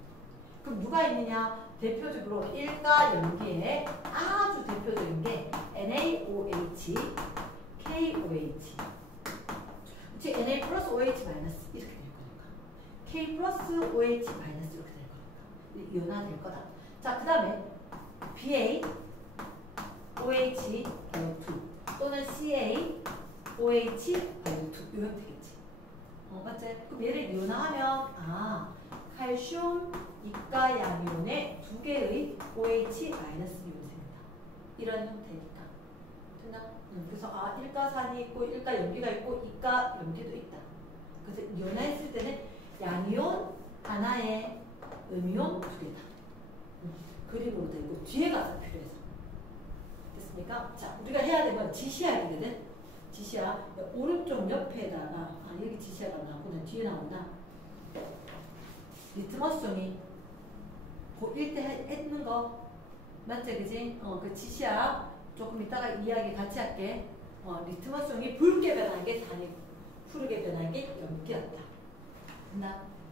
그럼 누가 있느냐? 대표적으로 일가 염기에 아주 대표적인 게 NaOH, KOH. 즉 Na 플러스 OH 마이너스 이렇게 될 거니까. K 플러스 OH 마이너스 이렇게 될 거니까. 이온화 될 거다. 자, 그 다음에 BA, OH, 바이오2 또는 CA, OH, 바이오2 이 형태겠지. 맞지? 그럼 얘를 이온화하면 칼슘, 이가 양이온의 2개의 OH 마이너스 이온이 생긴다. 이런 형태니까. 됐나? 그래서 일가산이 있고 일가 염기가 있고 이가 염기도 있다. 그래서 이온화했을 때는 양이온 하나에 음이온 2개다. 그림으로 되고 뒤에 가서 필요해서. 됐습니까? 자, 우리가 해야 되면 지시해야 되거든. 지시야. 오른쪽 옆에다가 여기 지시야가 나오구나. 뒤에 나온다. 리트머스종이 고1 때 했는 거 맞지, 그지? 그 지시야 조금 이따가 이야기 같이 할게. 리트머스종이 붉게 변한 게 산이고 푸르게 변한 게 염기였다.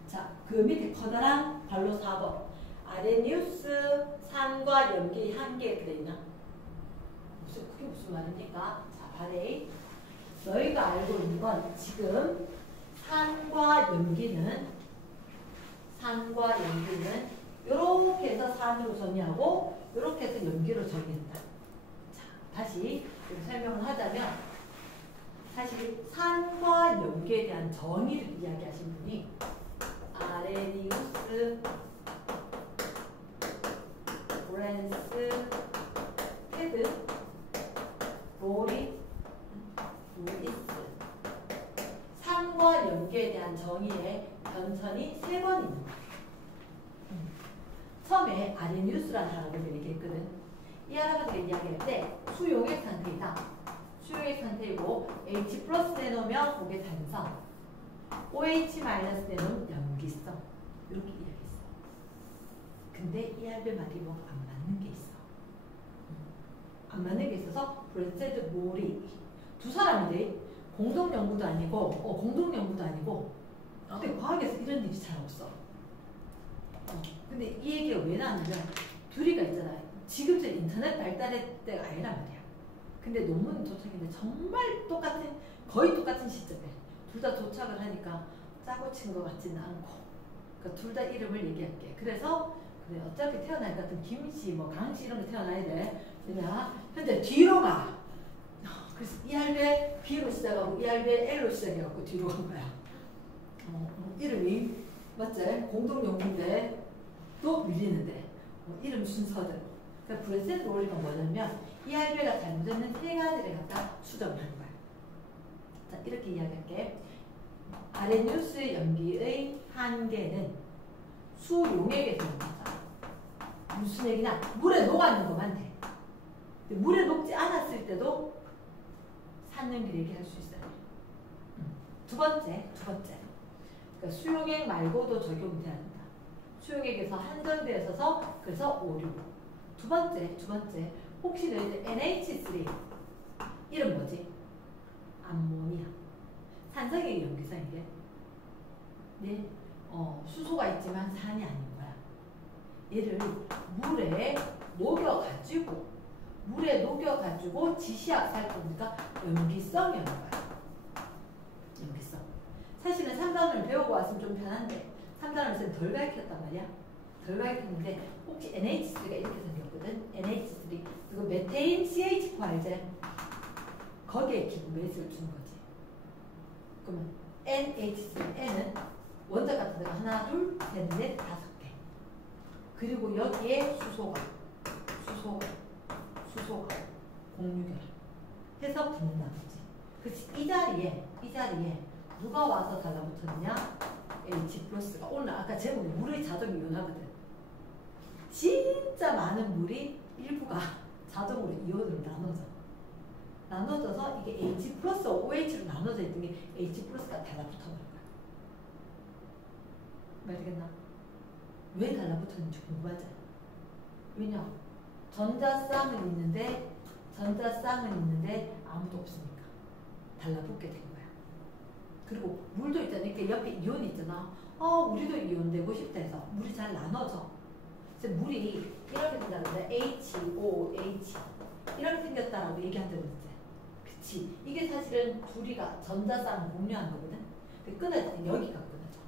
자, 그 밑에 커다란 발로 4번 아레니우스 산과 염기 한계에 들어있나? 그게 무슨 말입니까? 자, 바레이 너희가 알고 있는 건 지금 산과 염기는 이렇게 해서 산으로 정의하고 이렇게 해서 염기로 정의한다. 자, 다시 설명을 하자면 사실 산과 염기에 대한 정의를 이야기하신 분이 아레니우스, 브랜스, 테드, 로리, 루이스. 산과 염기에 대한 정의에 변천이 3번 있는 거예요. 처음에 아레니우스라는 단어를 얘기했거든. 이 할아버지가 이야기할 때 수용액 상태이다. 수용액 상태이고 H 플러스 내놓으면 그게 단성, OH 마이너스 내놓으면 염기성. 이렇게 이야기했어. 근데 이 할배 말이 뭐 안 맞는 게 있어. 안 맞는 게 있어서 브랜세드 모리 두 사람인데 공동 연구도 아니고 근데 과학에서 이런 일이 잘 없어. 근데 이 얘기가 왜 나왔냐면 둘이가 있잖아. 지금 저 인터넷 발달의 때가 아니란 말이야. 근데 논문 도착인데 정말 거의 똑같은 시점에 둘 다 도착을 하니까 짜고 친 것 같지는 않고 그러니까 둘 다 이름을 얘기할게. 그래서 그래 어차피 태어날 것 같으면 김씨 뭐 강씨 이런 거 태어나야 돼. 그냥 현재 뒤로 가. 그래서 이 할배 B로 시작하고 이 할배 L로 시작해갖고 뒤로 간 거야. 이름이 맞지? 공동 연구인데 또 밀리는데 이름 순서대로. 그러니까 브랜세드 로리가 뭐냐면 이 할배가 잘못했는 3가지를 갖다 수정하는 거야. 자, 이렇게 이야기할게. 아레니우스 염기의 한계는 수용액에서 나온다. 무슨 얘기냐? 물에 녹아있는 것만 돼. 물에 녹지 않았을 때도 산염기를 얘기할 수 있어요. 두 번째. 그러니까 수용액 말고도 적용돼야 된다. 수용액에서 한정되어 있어서 그래서 오류. 두 번째. 혹시 너희들 NH3 이름 뭐지? 암모니아. 산성의 염기성이게. 네. 수소가 있지만 산이 아닌 거야. 얘를 물에 녹여가지고 지시약 살펴보니까 염기성이었는 거야. 염기성. 사실은 3단원을 배우고 왔으면 좀 편한데 3단원에서는 덜 가르쳤단 말이야. 덜 가르쳤는데 혹시 NH3가 이렇게 생겼거든. NH3 그리고 메테인 CH4 알제 거기에 기본 베이스를 주는 거지. 그러면 NH3 N은 원자 같은 데가 하나, 둘, 셋, 넷, 5개. 그리고 여기에 수소가 공유결합 해서 붙는다 그지? 그치? 이 자리에 누가 와서 달라붙었냐? H 플러스가 오늘 아까 제목이 물의 자동 이온하거든. 진짜 많은 물이 일부가 자동으로 이온으로 나눠져서 이게 H 플러스 OH로 나눠져 있던 게 H 플러스가 달라붙어버린 거야. 말되겠나? 왜 달라붙었는지 궁금하지? 왜냐? 전자쌍은 있는데 아무도 없으니까 달라붙게 된 거야. 그리고 물도 있잖아. 이렇게 옆에 이온이 있잖아. 우리도 이온 되고 싶다 해서 물이 잘 나눠져. 그래서 물이 이렇게 생겼는데 HOH 이렇게 생겼다라고 얘기한다고 했지. 그치? 이게 사실은 둘이가 전자쌍을 공유한 거거든. 근데 끊어질 때 여기가 끊어져.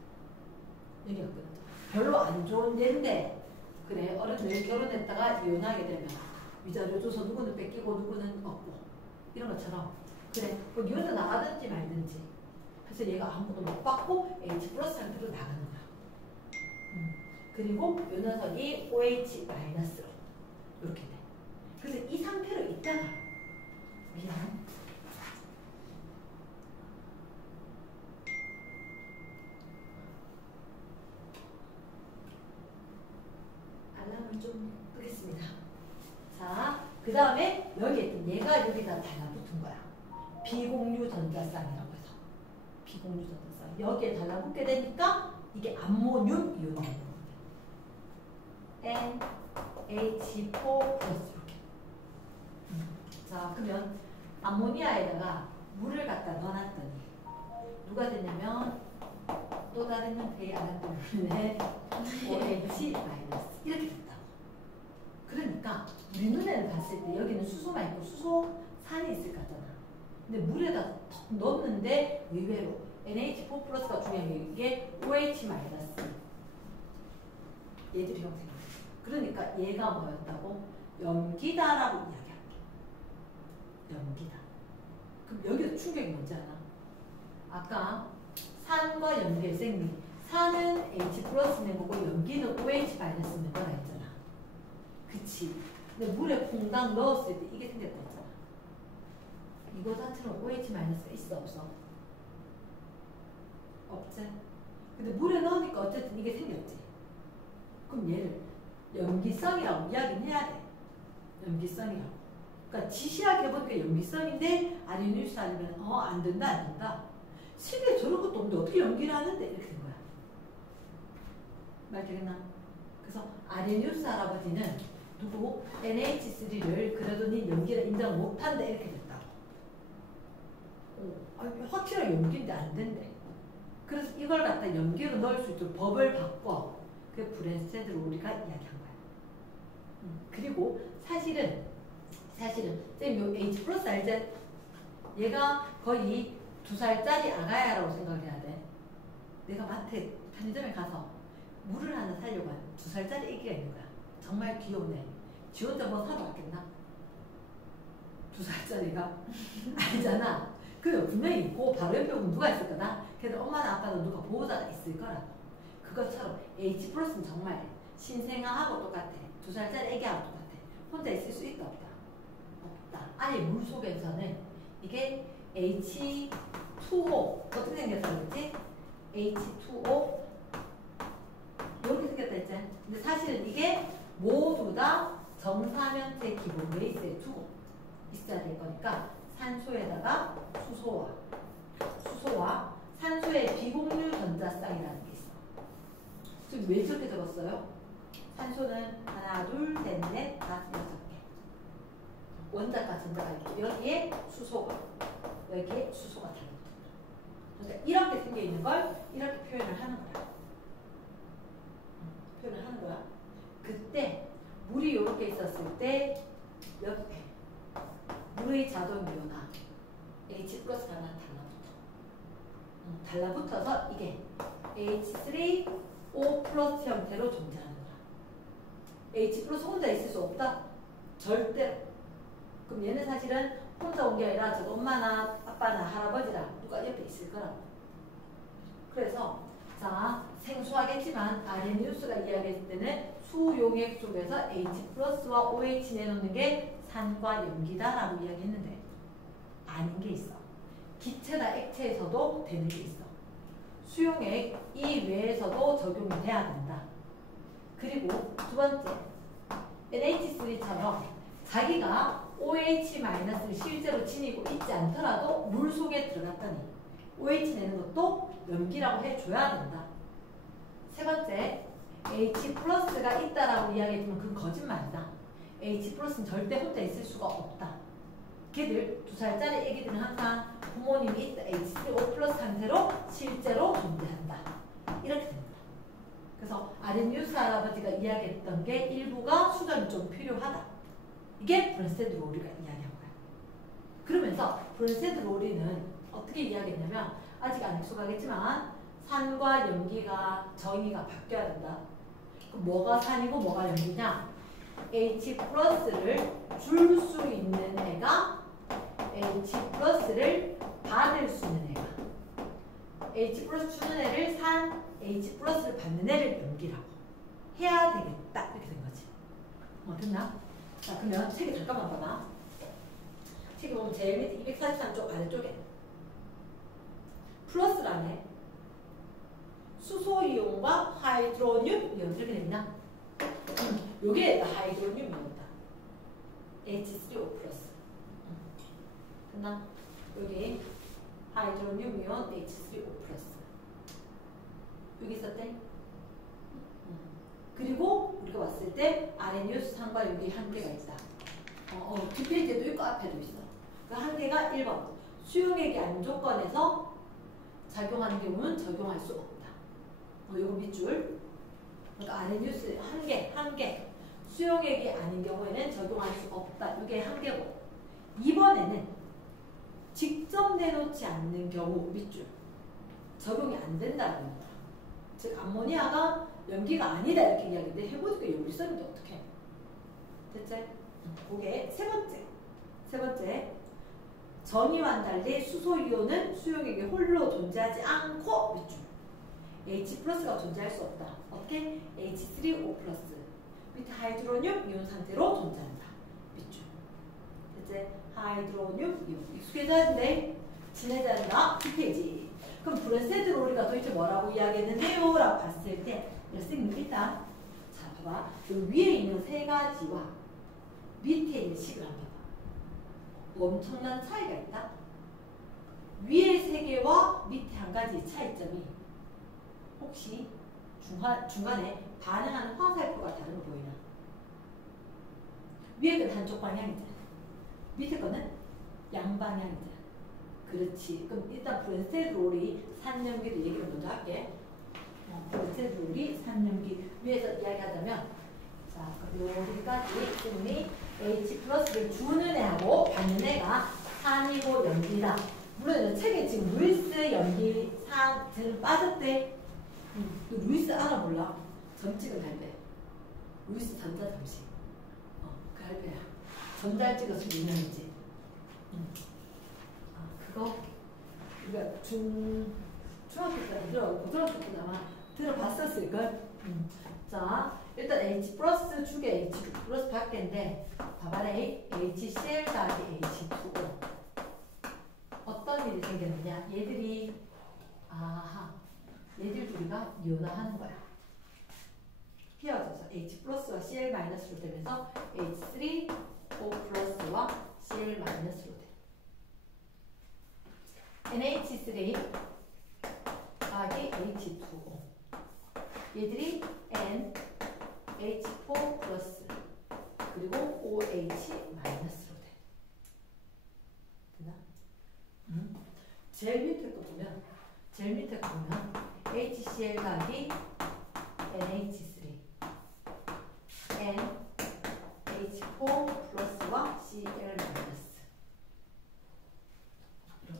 별로 안 좋은 예인데 그래 어른들 결혼했다가 이혼하게 되면 위자료 줘서 누구는 뺏기고 누구는 얻고 이런 것처럼 그래 뭐 이혼을 나가든지 말든지 그래서 얘가 아무것도 못 받고 H 플러스 상태로 나가는 거야. 그리고 요 녀석이 OH 마이너스로 이렇게 돼. 그래서 이 상태로 있다가 미안 알람을 좀 끄겠습니다. 자, 그 다음에 여기에 있던 얘가 여기다 달라붙은 거야. 비공유 전자쌍이라고 해서 비공유 전자쌍 여기에 달라붙게 되니까 이게 암모늄 이온이 되는 거거든. NH4 플러스 이렇게. 자, 그러면 암모니아에다가 물을 갖다 넣어놨더니 누가 되냐면 또 다른 형태의 알람들의 OH 마이너스 이렇게 됐다고. 그러니까 우리 눈에는 봤을 때 여기는 수소만 있고 수소산이 있을 것 같잖아. 근데 물에다 턱 넣었는데 의외로 NH4 플러스가 중요한 게 OH 마이너스 얘들이 형성이. 그러니까 얘가 뭐였다고? 염기다라고 이야기할게. 염기다. 그럼 여기서 충격이 뭔지 알아? 아까 산과 염기의 생리. 산은 H 플러스는 거고 염기는 OH 마이너스는 거라 했잖아. 그치? 근데 물에 퐁당 넣었을 때 이게 생겼다 했잖아. 이거 자체로 OH 마이너스가 있어 없어? 없지? 근데 물에 넣으니까 어쨌든 이게 생겼지. 그럼 얘를 염기성이라고 이야기는 해야 돼. 염기성이라고. 그러니까 지시하게 해보니까 염기성인데 아레니우스 아니면 안 된다. 실에 저런 것도 없는데 어떻게 염기를 하는데 이렇게 된 거야. 말 되겠나? 그래서 아레니우스 할아버지는 누구 NH3를 그래도 니 염기를 인정 못한다 이렇게 됐다고. 확실하게 염기인데 안 된대. 그래서 이걸 갖다 염기로 넣을 수 있도록 법을 바꿔. 그 브랜스테드로 우리가 이야기한 거야. 그리고 사실은 쌤 요 H 플러스 알지? 얘가 거의 2살짜리 아가야라고 생각해야 돼. 내가 마트에 편의점에 가서 물을 하나 사려고 하는 2살짜리 애기가 있는 거야. 정말 귀여우네. 지 혼자 뭐 사러 왔겠나? 2살짜리가 아니잖아. 그 분명히 있고 바로 옆에 오면 누가 있을 거다. 그래도 엄마나 아빠는 누가 보호자가 있을 거라고. 그것처럼 H 플러스는 정말 신생아하고 똑같아. 2살짜리 애기하고 똑같아. 혼자 있을 수 있다 없다? 없다. 아니 물 속에서는 이게 H2O 어떻게 생겼다고 했지? H2O 이렇게 생겼다 했지? 근데 사실은 이게 모두 다 정사면체 기본 베이스에 두고 있어야 될 거니까 산소에다가 수소와 산소의 비공유 전자쌍이라는 게 있어. 지금 왜 저렇게 적었어요? 산소는 하나, 둘, 셋, 넷, 다섯, 여섯 개. 원자과 전자가 있고 여기에 수소가 달라붙은 거야. 그러니까 이렇게 생겨 있는 걸 이렇게 표현을 하는 거야. 표현을 하는 거야. 그때 물이 이렇게 있었을 때 옆에 물의 자동 이온화 H 플러스가 하나 달라붙어서 이게 H3O 플러스 형태로 존재하는 거야. H 플러스 혼자 있을 수 없다? 절대로. 그럼 얘는 사실은 혼자 온 게 아니라 저 엄마나 아빠나 할아버지랑 누가 옆에 있을 거라고. 그래서 자 생소하겠지만 아레니우스가 이야기했을 때는 수용액 속에서 H 플러스와 OH 내놓는 게 산과 염기다라고 이야기했는데 아닌 게 있어. 기체나 액체에서도 되는 게 있어. 수용액 이외에서도 적용이 돼야 된다. 그리고 두 번째, NH3처럼 자기가 OH-를 실제로 지니고 있지 않더라도 물 속에 들어갔더니 OH 내는 것도 염기라고 해줘야 된다. 세 번째, H 플러스가 있다라고 이야기했지만 그건 거짓말이다. H 플러스는 절대 혼자 있을 수가 없다. 걔들 2살짜리 애기들은 항상 부모님이 있다 H3O 플러스 상태로 실제로 존재한다. 이렇게 됩니다. 그래서 아레니우스 할아버지가 이야기했던 게 일부가 수정이 좀 필요하다. 이게 브랜스테드 로리가 이야기한 거야. 그러면서 브랜스테드 로리는 어떻게 이야기했냐면 아직 안 익숙하겠지만 산과 염기가 정의가 바뀌어야 된다. 그럼 뭐가 산이고 뭐가 염기냐? H 플러스를 줄 수 있는 애가 H 플러스를 받을 수 있는 애가 H 플러스 주는 애를 산, H 플러스를 받는 애를 염기라고 해야 되겠다. 이렇게 된 거지. 됐나? 자, 그러면 책에 잠깐만 봐봐. 책에 보면 제일 밑에 243쪽 아래쪽에 플러스라네. 수소이온과 하이드로늄 이온 이렇게 됐나? 요게 하이드로늄 이온이다. H3O 플러스. 됐나? 여기 하이드로늄 이온 H3O 플러스. 여기 있었대? 그리고 우리가 왔을 때 아레니우스 산과 여기 한계가 있다. 뒷페이지에도 있고 앞에도 있어. 그 한계가 1번. 수용액이 아닌 조건에서 작용하는 경우는 적용할 수 없다. 요거 밑줄. 그러니까 아레니우스 한계. 수용액이 아닌 경우에는 적용할 수 없다. 이게 한계고. 2번에는 직접 내놓지 않는 경우 밑줄. 적용이 안 된다는 거야. 즉 암모니아가 염기가 아니다 이렇게 이야기인데 해보니까 염기성인데 어떡해. 됐지? 그게 세 번째. 정의와는 달리 수소이온은 수용액에 홀로 존재하지 않고 밑줄. H 플러스가 존재할 수 없다. 어떻게? H3O 플러스. 밑에 하이드로늄 이온 상태로 존재한다. 밑줄. 됐지? 하이드로늄 이온. 익숙해져야 한데 친해져야 한다. 뒷페이지. 그럼 브랜스테드 로리가 도대체 뭐라고 이야기했는데요? 라고 봤을 때 선생님 일단 자 봐봐. 위에 있는 세 가지와 밑에 있는 식을 한번 봐봐. 엄청난 차이가 있다. 위에 세 개와 밑에 한 가지 차이점이 혹시 중간에 반응하는 화살표가 다른 거 보이나? 위에 건 한쪽 방향이잖아. 밑에 거는 양방향이잖아. 그렇지. 그럼 일단 브랜스테드 로리 산염기를 얘기를 먼저 할게. 브랜스테드 로리 산염기 위에서 이야기하자면 자, 그럼 여기까지 때문에 H 플러스를 주는 애하고 받는 애가 산이고 염기다. 물론 책에 지금 루이스 염기 산을 빠졌대. 루이스 알아 몰라? 점찍은 할배. 루이스 전자 점식. 그 할배야. 전자를 찍어서 유명이지. 그거 우리가 중학교 때 고등학교 때 아마 들어봤었을걸. 자, 일단 H 플러스 주게 H 플러스 밖인데 봐봐래. HCl 더하기 H2O. 어떤 일이 생겼느냐? 얘들 둘이가 이온화하는 거야. 헤어져서 H 플러스와 Cl 마이너스로 되면서 H3O 플러스와 Cl 마이너스로 돼. NH3 더하기 H2O. 얘들이 NH4 플러스 그리고 OH 마이너스로 돼. 됐나? 제일 밑에 거 보면 HCl 더하기 NH3 NH4 플러스와 Cl 마이너스.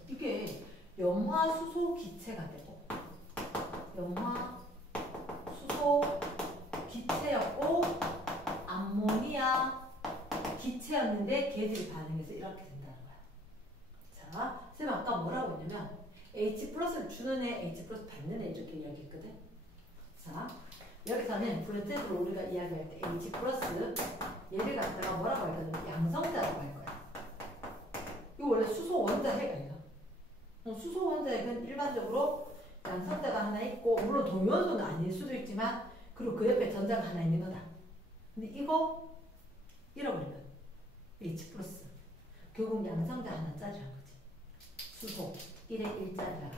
이게 염화 수소 기체가 되고 염화 수소 기체였고 암모니아 기체였는데 걔들이 반응해서 이렇게 된다는 거야. 자, 쌤 아까 뭐라고 했냐면 H 플러스를 주는 애, H 플러스 받는 애 이렇게 이야기했거든. 자, 여기서는 브랜테드로 우리가 이야기할 때 H 플러스 얘를 갖다가 뭐라고 할 거냐면 양성자라고 할 거야. 이거 원래 수소 원자핵이야. 수소 원자핵은 일반적으로 양성자가 하나 있고 물론 동위원소는 아닐 수도 있지만 그리고 그 옆에 전자가 하나 있는 거다. 근데 이거 잃어버리면 H 플러스 결국 양성자 하나짜리라는 거지. 수소 1에 1짜리라.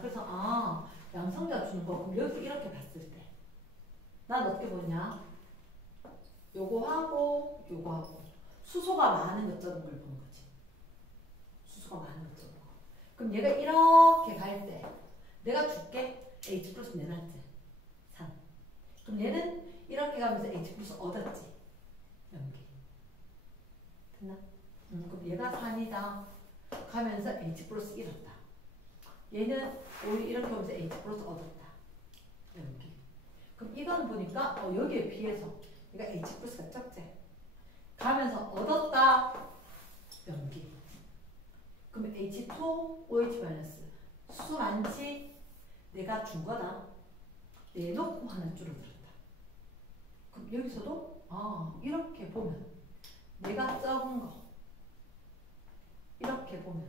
그래서 양성자 주는 거 그럼 여기서 이렇게 봤을 때 난 어떻게 보냐? 요거하고 요거하고 수소가 많은 것 적은 걸 보는 거지. 수소가 많은 것 적은 거. 그럼 얘가 이렇게 갈 때 내가 줄게 H 플러스 내놨지. 3. 그럼 얘는 이렇게 가면서 H 플러스 얻었지. 연기. 됐나? 그럼 얘가 3이다. 가면서 H 플러스 잃었다. 얘는 오히려 이렇게 오면서 H 플러스 얻었다. 연기. 그럼 이건 보니까 여기에 비해서 얘가 H 플러스가 적지. 가면서 얻었다. 연기. 그럼 H2, OH 마이너스. 수소 많지? 내가 준 거다. 내놓고 하나 줄어들었다. 그럼 여기서도 이렇게 보면 내가 적은 거 이렇게 보면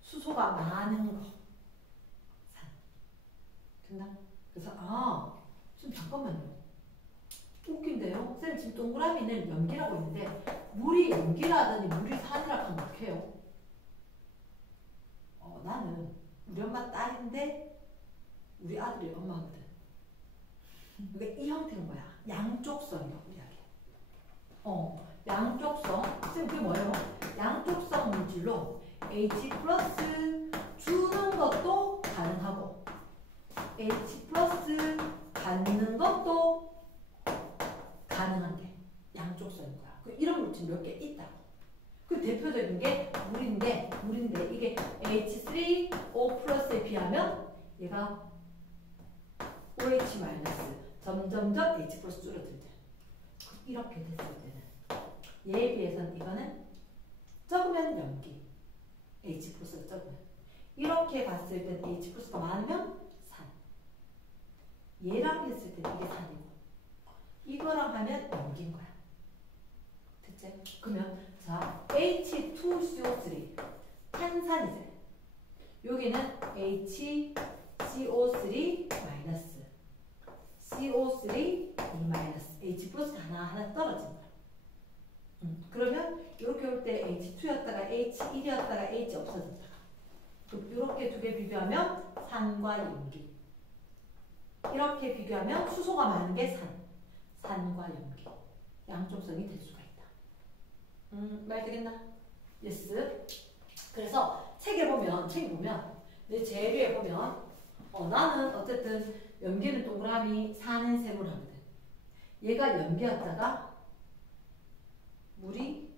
수소가 많은 거 산. 됐나? 그래서 좀 잠깐만요. 웃긴데요? 쌤 지금 동그라미는 염기라고 있는데 물이 염기라더니 물이 산이라고 하면 어떡해요? 나는 우리 엄마 딸인데 우리 아들이 엄마거든. 그러니까 이 형태인 거야. 양쪽성이라고 이야기해. 양쪽성. 쌤 그게 뭐예요? 양쪽성 물질로 H 플러스 주는 것도 가능하고 H 플러스 받는 것도 가능한 게 양쪽성인 거야. 이런 물질 몇 개 있다고. 그 대표적인 게 물인데 이게 H3O 플러스에 비하면 얘가 OH 마이너스 점점점 H 플러스 줄어들대. 이렇게 됐을 때는 얘에 비해서는 이거는 적으면 염기 H 플러스가 적으면 이렇게 봤을 때는 H 플러스가 많으면 산. 얘랑 했을 때는 이게 산이고 이거랑 하면 염기인 거야. 됐지? 그러면 자 H2CO3 탄산이지. 여기는 HCO3 마이너스 CO3 E 마이너스 H 플러스 하나 떨어진 거야. 그러면 이렇게 올 때 H2였다가 H1이었다가 H 없어졌다가 이렇게 두 개 비교하면 산과 염기. 이렇게 비교하면 수소가 많은 게 산과 염기. 양쪽성이 될 수가 있다. 말 되겠나? 예스. 그래서 책에 보면 내 재료에 보면 나는 어쨌든 염기는 동그라미 산은 세모를 하거든. 얘가 염기였다가 물이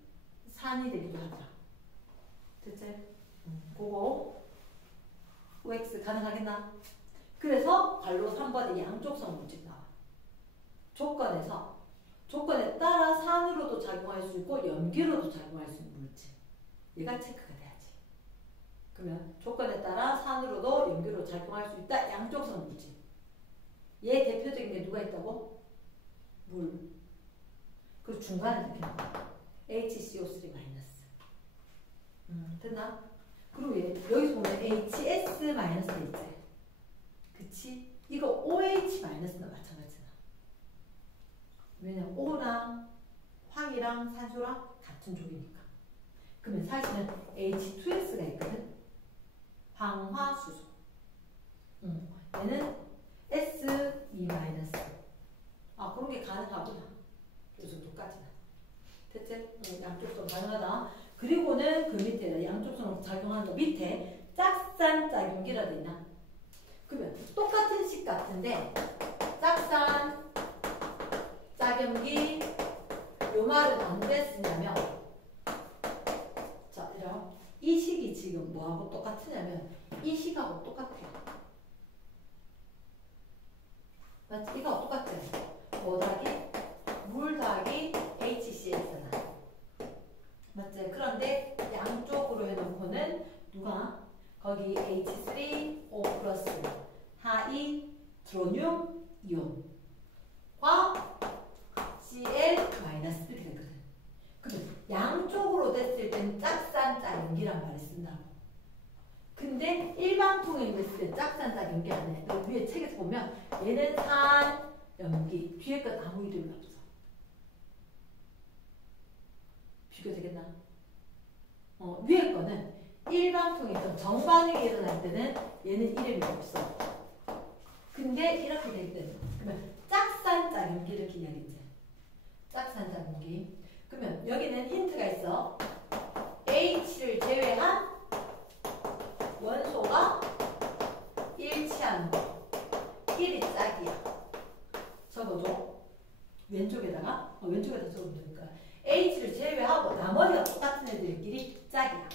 산이 되기도 하더라. 됐지? 그거 OX 가능하겠나? 그래서 발로 3번의 양쪽성 물질 나와. 조건에 따라 산으로도 작용할 수 있고 염기로도 작용할 수 있는 물질. 얘가 체크가 돼야지. 그러면 조건에 따라 산으로도 염기로 작용할 수 있다. 양쪽성 물질. 얘 대표적인 게 누가 있다고? 물. 그리고 중간에 이렇게 나와. HCO3 마이너스. 됐나? 그리고 여기서 보면 HS 마이너스 있지. 그치? 이거 OH 마이너스나 마찬가지잖아. 왜냐면 O랑 황이랑 산소랑 같은 족이니까. 그러면 사실은 H2S가 있거든. 황화수소. 얘는 SE 마이너스. 그런 게 가능하구나. 이 정도까지는. 됐지? 양쪽성 가능하다. 그리고는 그 밑에 양쪽성 작용하는 거 밑에 짝산 작용기라도 있나? 그러면 똑같은 식 같은데 짝산 짝염기 요 말은 언제 쓰냐면 자 이런 이 식이 지금 뭐하고 똑같으냐면 이 식하고 똑같아요. 맞지? 이거 똑같지? 뭐 더하기? 물 더하기 HCl잖아. 맞지? 그런데 양쪽으로 해놓고는 누가? 거기 H3O 플러스 하이 드로늄 이온 연기란 말을 쓴다고. 근데 일반 통행이 됐을 때 짝산짝 연기 안 해. 여기 위에 책에서 보면 얘는 산, 연기. 뒤에 건 아무 이름이 없어. 비교되겠나? 위에 거는 일반 통행에서 정반응이 일어날 때는 얘는 이름이 없어. 근데 이렇게 될 때는 그러면 짝산짝 연기 이렇게 이야기했지. 짝산짝 연기. 그러면 여기는 힌트가 있어. H를 제외한 원소가 일치하는 거. 1이 짝이야. 적어줘. 왼쪽에다가 왼쪽에다 적으면 되니까 H를 제외하고 나머지가 똑같은 애들끼리 짝이야.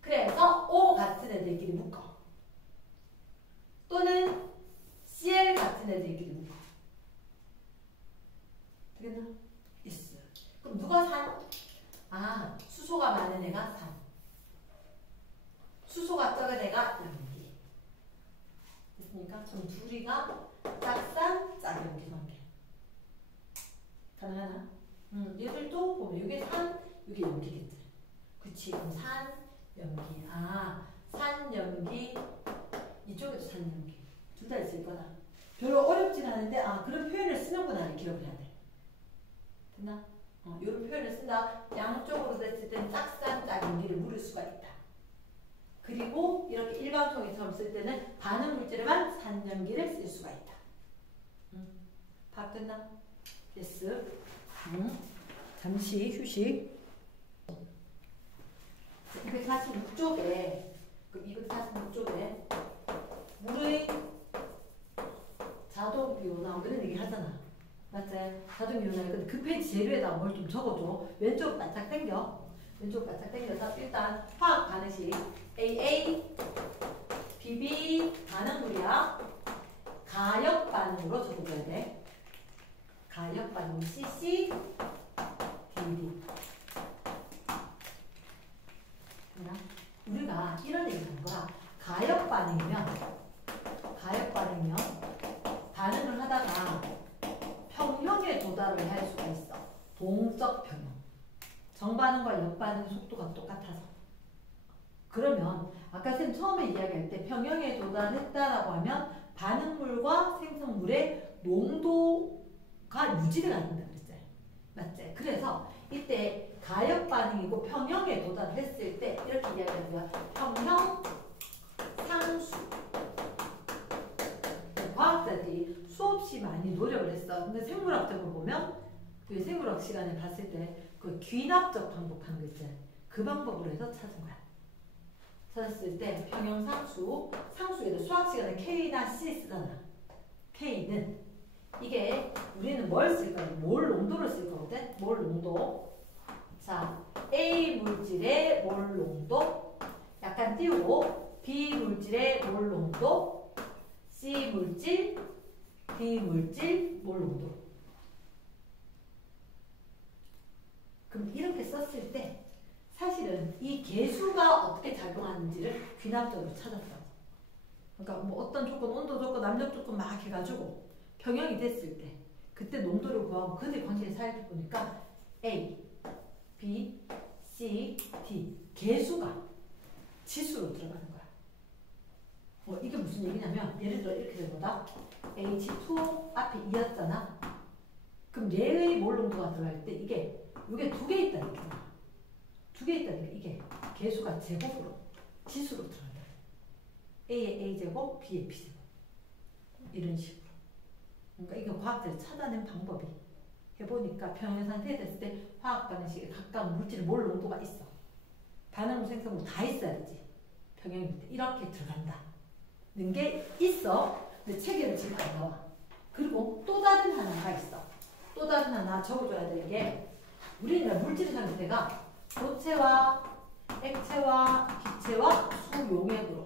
그래서 O 같은 애들끼리 묶어. 또는 Cl 같은 애들끼리 묶어. 되겠나? 있어. 그럼 누가 산? 수소가 많은 애가 산. 수소가 적은 애가 연기. 됐습니까? 그럼 둘이가 짝산, 짝연기 관계. 가능하나? 얘들도 보면 이게 산, 이게 연기겠지. 그치? 그럼 산, 연기. 산, 연기. 이쪽에도 산, 연기. 둘 다 있을 거다. 별로 어렵진 않은데, 그런 표현을 쓰는구나. 기억을 해야 돼. 됐나? 이런 표현을 쓴다. 양쪽으로 됐을 땐 짝산, 짝연기를 물을 수가 있다. 그리고 이렇게 일반 통일처럼 쓸 때는 반응 물질에만 산연기를 쓸 수가 있다. 다 끝나? 예스. 잠시 휴식. 246쪽에 246쪽에 물의 자동 이온화 그런 얘기 하잖아. 맞지? 자동 이온화. 근데 그 페이지 재료에다 뭘 좀 적어줘. 왼쪽 바짝 당겨. 왼쪽 바짝 당겨서 일단 화학 반응식 AA, BB 반응물이야. 가역 반응으로 적어줘야 돼. 가역 반응 CC, DD. 우리가 이런 얘기를 하는 거야. 가역 반응이면 반응을 하다가 평형에 도달을 할 수가 있어. 동적 평형. 정반응과 역반응 속도가 똑같아서. 그러면 아까 쌤 처음에 이야기할 때 평형에 도달했다라고 하면 반응물과 생성물의 농도가 유지가 된다 그랬지. 맞지? 그래서 이때 가역 반응이고 평형에 도달했을 때 이렇게 이야기하는 거야. 평형 상수. 과학자들이 수없이 많이 노력을 했어. 근데 생물학적으로 보면 그 생물학 시간에 봤을 때 그 귀납적 반복하는 거 있잖아. 그 방법으로 해서 찾은 거야. 찾았을 때 평형 상수에도 수학 시간에 K나 C 쓰잖아. K는 이게 우리는 뭘 쓸 거야? 몰 농도를 쓸 거거든. 몰 농도. 자, A 물질의 몰 농도 약간 띄우고 B 물질의 몰 농도, C 물질, D 물질 몰 농도. 그럼 이렇게 썼을 때 사실은 이 개수가 어떻게 작용하는지를 귀납적으로 찾았다고. 그러니까 뭐 어떤 조건, 온도 조건, 압력 조건 막 해가지고 평형이 됐을 때 그때 농도를 구하고 그들 관계를 살펴보니까 A, B, C, D 개수가 지수로 들어가는 거야. 이게 무슨 얘기냐면 예를 들어 이렇게 된 거다. H2 앞에 2였잖아. 그럼 얘의 몰 농도가 들어갈 때 이게 두 개 있다니까. 두 개 있다니까. 이게 개수가 제곱으로 지수로 들어간다. A의 A제곱, B의 B제곱. 이런 식으로. 그러니까 이게 과학자들이 찾아낸 방법이. 해보니까 평형 상태에 됐을 때 화학 반응식에 각각 물질의 몰 농도가 있어. 반응물 생성물 다 있어야지. 평형일 때 이렇게 들어간다는 게 있어. 근데 체계를 지금 안 나와. 그리고 또 다른 하나가 있어. 또 다른 하나 적어줘야 될 게 우리는 물질 상태가 고체와 액체와 기체와 수용액으로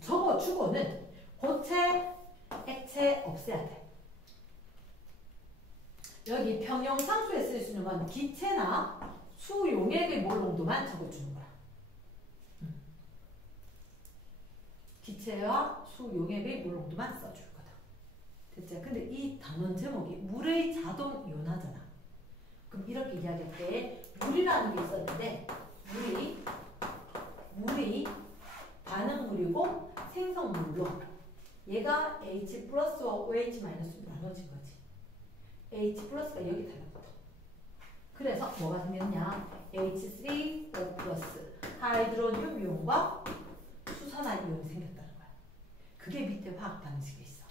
적어주고는 고체, 액체 없애야 돼. 여기 평형상수에 쓸 수 있는 건 기체나 수용액의 몰 농도만 적어주는 거야. 기체와 수용액의 몰 농도만 써줄 거다. 됐죠? 근데 이 단원 제목이 물의 자동 이온화잖아. 그럼 이렇게 이야기할 때 물이라는 게 있었는데 물이 반응물이고 생성물로 얘가 H 플러스와 OH 마이너스로 나눠진 거지. H 플러스가 여기 달라붙어. 그래서 뭐가 생겼냐? H3O 플러스 하이드로늄 이온과 수산화 이온이 생겼다는 거야. 그게 밑에 화학 반응식에 있어.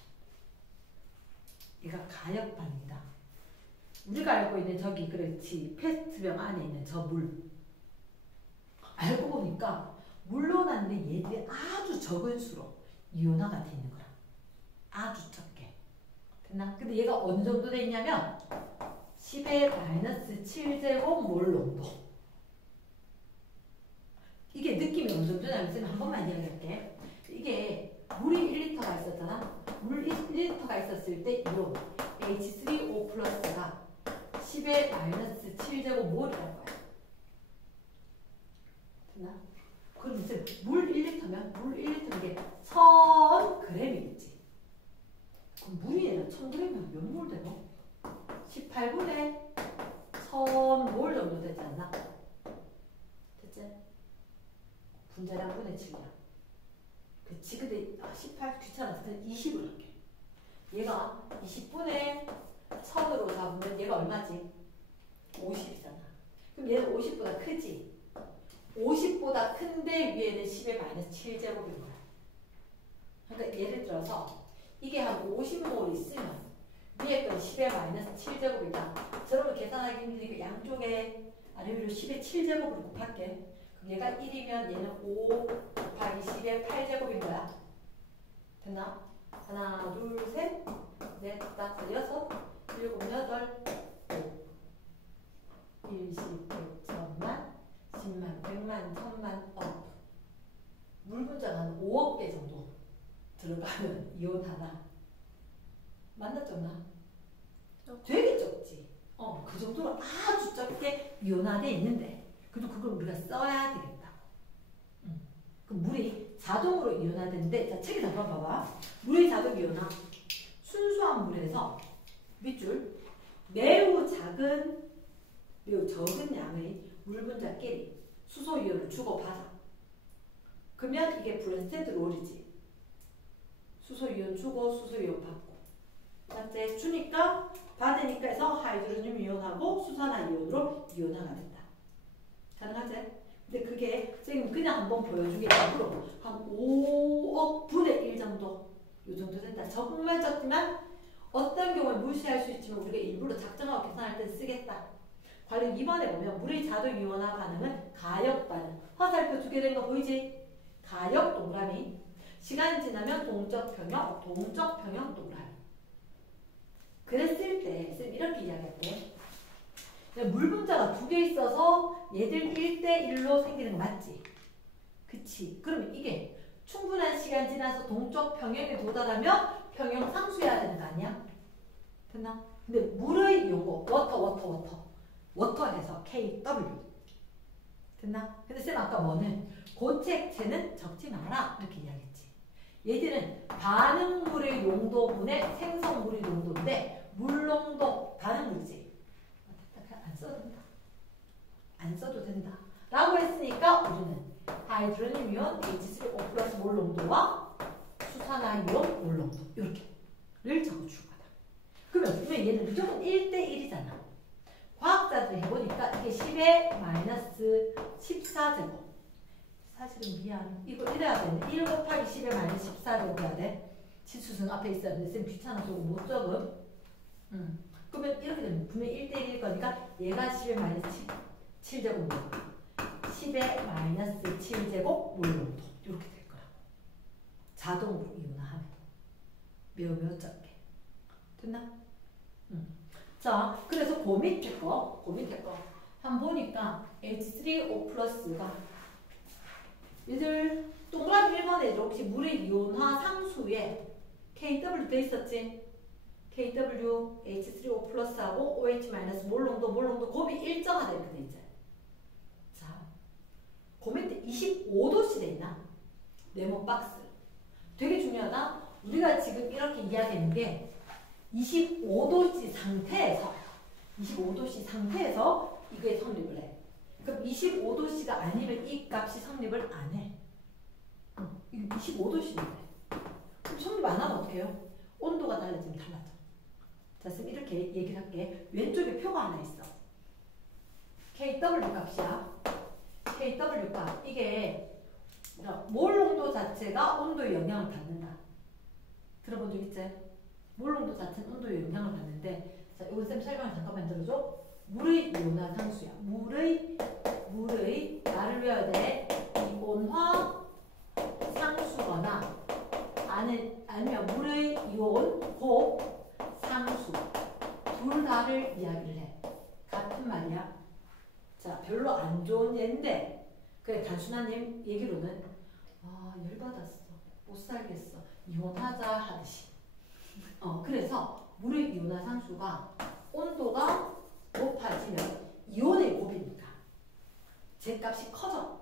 얘가 가역 반응이다. 우리가 알고 있는 저기 그렇지 페스트병 안에 있는 저 물. 알고 보니까 물로 났는데 얘들이 아주 적은 수로 이온화가 돼 있는 거야. 아주 적게. 됐나? 근데 얘가 어느 정도 돼 있냐면 10의 마이너스 7제곱몰 농도. 이게 느낌이 어느 정도냐면 선생님 한 번만 이야기할게. 이게 물이 1리터가 있었잖아. 물 1리터가 있었을 때 이온 H3O 플러스가 10의 마이너스 7제곱몰이라는 거야. 됐나? 그럼 이제 물 1리터면 물 1리터 이게 1000g이겠지. 그럼 물이 얘는 1000g이면 몇 몰 되노? 18분의 1000몰 정도 되지 않나? 됐지? 분자량 분의 7이야. 그치? 근데 18 귀찮아서 20을 할게. 얘가 20분의 1000으로 잡으면 얘가 얼마지? 50이잖아. 그럼 얘는 50보다 크지? 50보다 큰데 위에는 10의 마이너스 7제곱인 거야. 그러니까 예를 들어서 이게 한 50몰 있으면 위에 건 10의 마이너스 7제곱이다. 저러면 계산하기 힘드니까 양쪽에 아래위로 10의 7제곱으로 곱할게. 그럼 얘가 1이면 얘는 5 곱하기 10의 8제곱인 거야. 됐나? 하나, 둘, 셋, 넷, 다섯, 여섯, 일곱, 여덟, 5, 1, 10, 100, 1000만, 10만, 100만, 1000만, 물 분자가 한 5억 개 정도 들어가는 이온 하나. 맞나 적나? 되게 적지. 그 정도로 아주 적게 이온화돼 있는데 그래도 그걸 우리가 써야 되겠다. 그럼 물이 자동으로 이온화되는데 자 책에 잠깐 봐봐. 물의 자동 이온화. 순수한 물에서 밑줄 매우 작은 매우 적은 양의 물 분자끼리 수소 이온을 주고받아. 그러면 이게 블레스테드 롤이지. 수소 이온 주고 수소 이온 받고. 맞지? 주니까 받으니까 해서 하이드로늄 이온하고 수산화 이온으로 이온화가 된다. 가능하지? 근데 그게 지금 그냥 한번 보여주겠다고 한 5억 분의 1 정도 이 정도 된다. 정말 적지만 어떤 경우에 무시할 수 있지만 우리가 일부러 작정하고 계산할 때 쓰겠다. 관련 2번에 보면 물의 자동 이온화 반응은 가역 반응. 화살표 두 개 된 거 보이지? 가역 동그라미. 시간이 지나면 동적 평형 동그라미. 그랬을 때 쌤 이렇게 이야기할게. 물 분자가 두 개 있어서 얘들 1대1로 생기는 거 맞지? 그치? 그럼 이게 충분한 시간 지나서 동적 평형에 도달하면 평형 상수해야 되는 거 아니야? 됐나? 근데 물의 요거 워터 해서 KW 됐나? 근데 쌤 아까 뭐는 고체체는 적지 마라 이렇게 이야기했지. 얘들은 반응물의 용도분의 생성물의 용도인데 물농도 반응물이지. 안 써도 된다. 안 써도 된다. 라고 했으니까 우리는 하이드로늄 이온 H3O 플러스 몰 농도와 수산화 이온 몰 농도 이렇게를 적어줄 거다. 그러면 얘는 무조건 1대1이잖아. 과학자들이 해보니까 이게 10의 마이너스 14제곱. 사실은 미안. 이거 이래야 돼. 1 곱하기 10의 마이너스 14제곱 해야 돼. 치수승 앞에 있었는데 쌤 귀찮아서 못 적음. 그러면 이렇게 되면 분명히 1대1일 거니까 얘가 10의 마이너스 7제곱 농도. 10의 마이너스 7제곱 몰 농도. 이렇게 될 거라고. 자동으로 이온화하면. 매우 적게. 됐나? 자, 그래서 그 밑에 거. 한번 보니까 H3O 플러스가 얘들 동그라미 1번에 애들 혹시 물의 이온화 상수에 KW 돼 있었지? KW, H3O 플러스하고 OH 마이너스 몰 농도 곱이 일정하다 이렇게 돼 있지. 자, 그 밑에 25도씨 돼 있나? 네모 박스. 되게 중요하다. 우리가 지금 이렇게 이야기하는 게 25도씨 상태에서 25도씨 상태에서 이거에 성립을 해. 그럼 25도씨가 아니면 이 값이 성립을 안 해. 이거 25도씨인데. 그럼 성립 안 하면 어떻게 해요? 온도가 달라지면 달라져. 자, 선생님 이렇게 얘기를 할게. 왼쪽에 표가 하나 있어. KW 값이야. KW 값. 이게 몰 농도 자체가 온도에 영향을 받는다. 들어본 적 있지? 몰 농도 자체는 온도에 영향을 받는데, 자, 이거 쌤 설명을 잠깐만 들어줘. 물의 이온화 상수야. 물의 나를 외워야 돼. 이온화 상수거나 아니면 물의 이온 곱 상수 둘 다를 이야기를 해. 같은 말이야. 자, 별로 안 좋은 예인데 그래 단순한 얘기로는 열받았어. 못 살겠어. 이혼하자 하듯이. 그래서 물의 이온화 상수가 온도가 높아지면 이온의 곱이니까 제 값이 커져.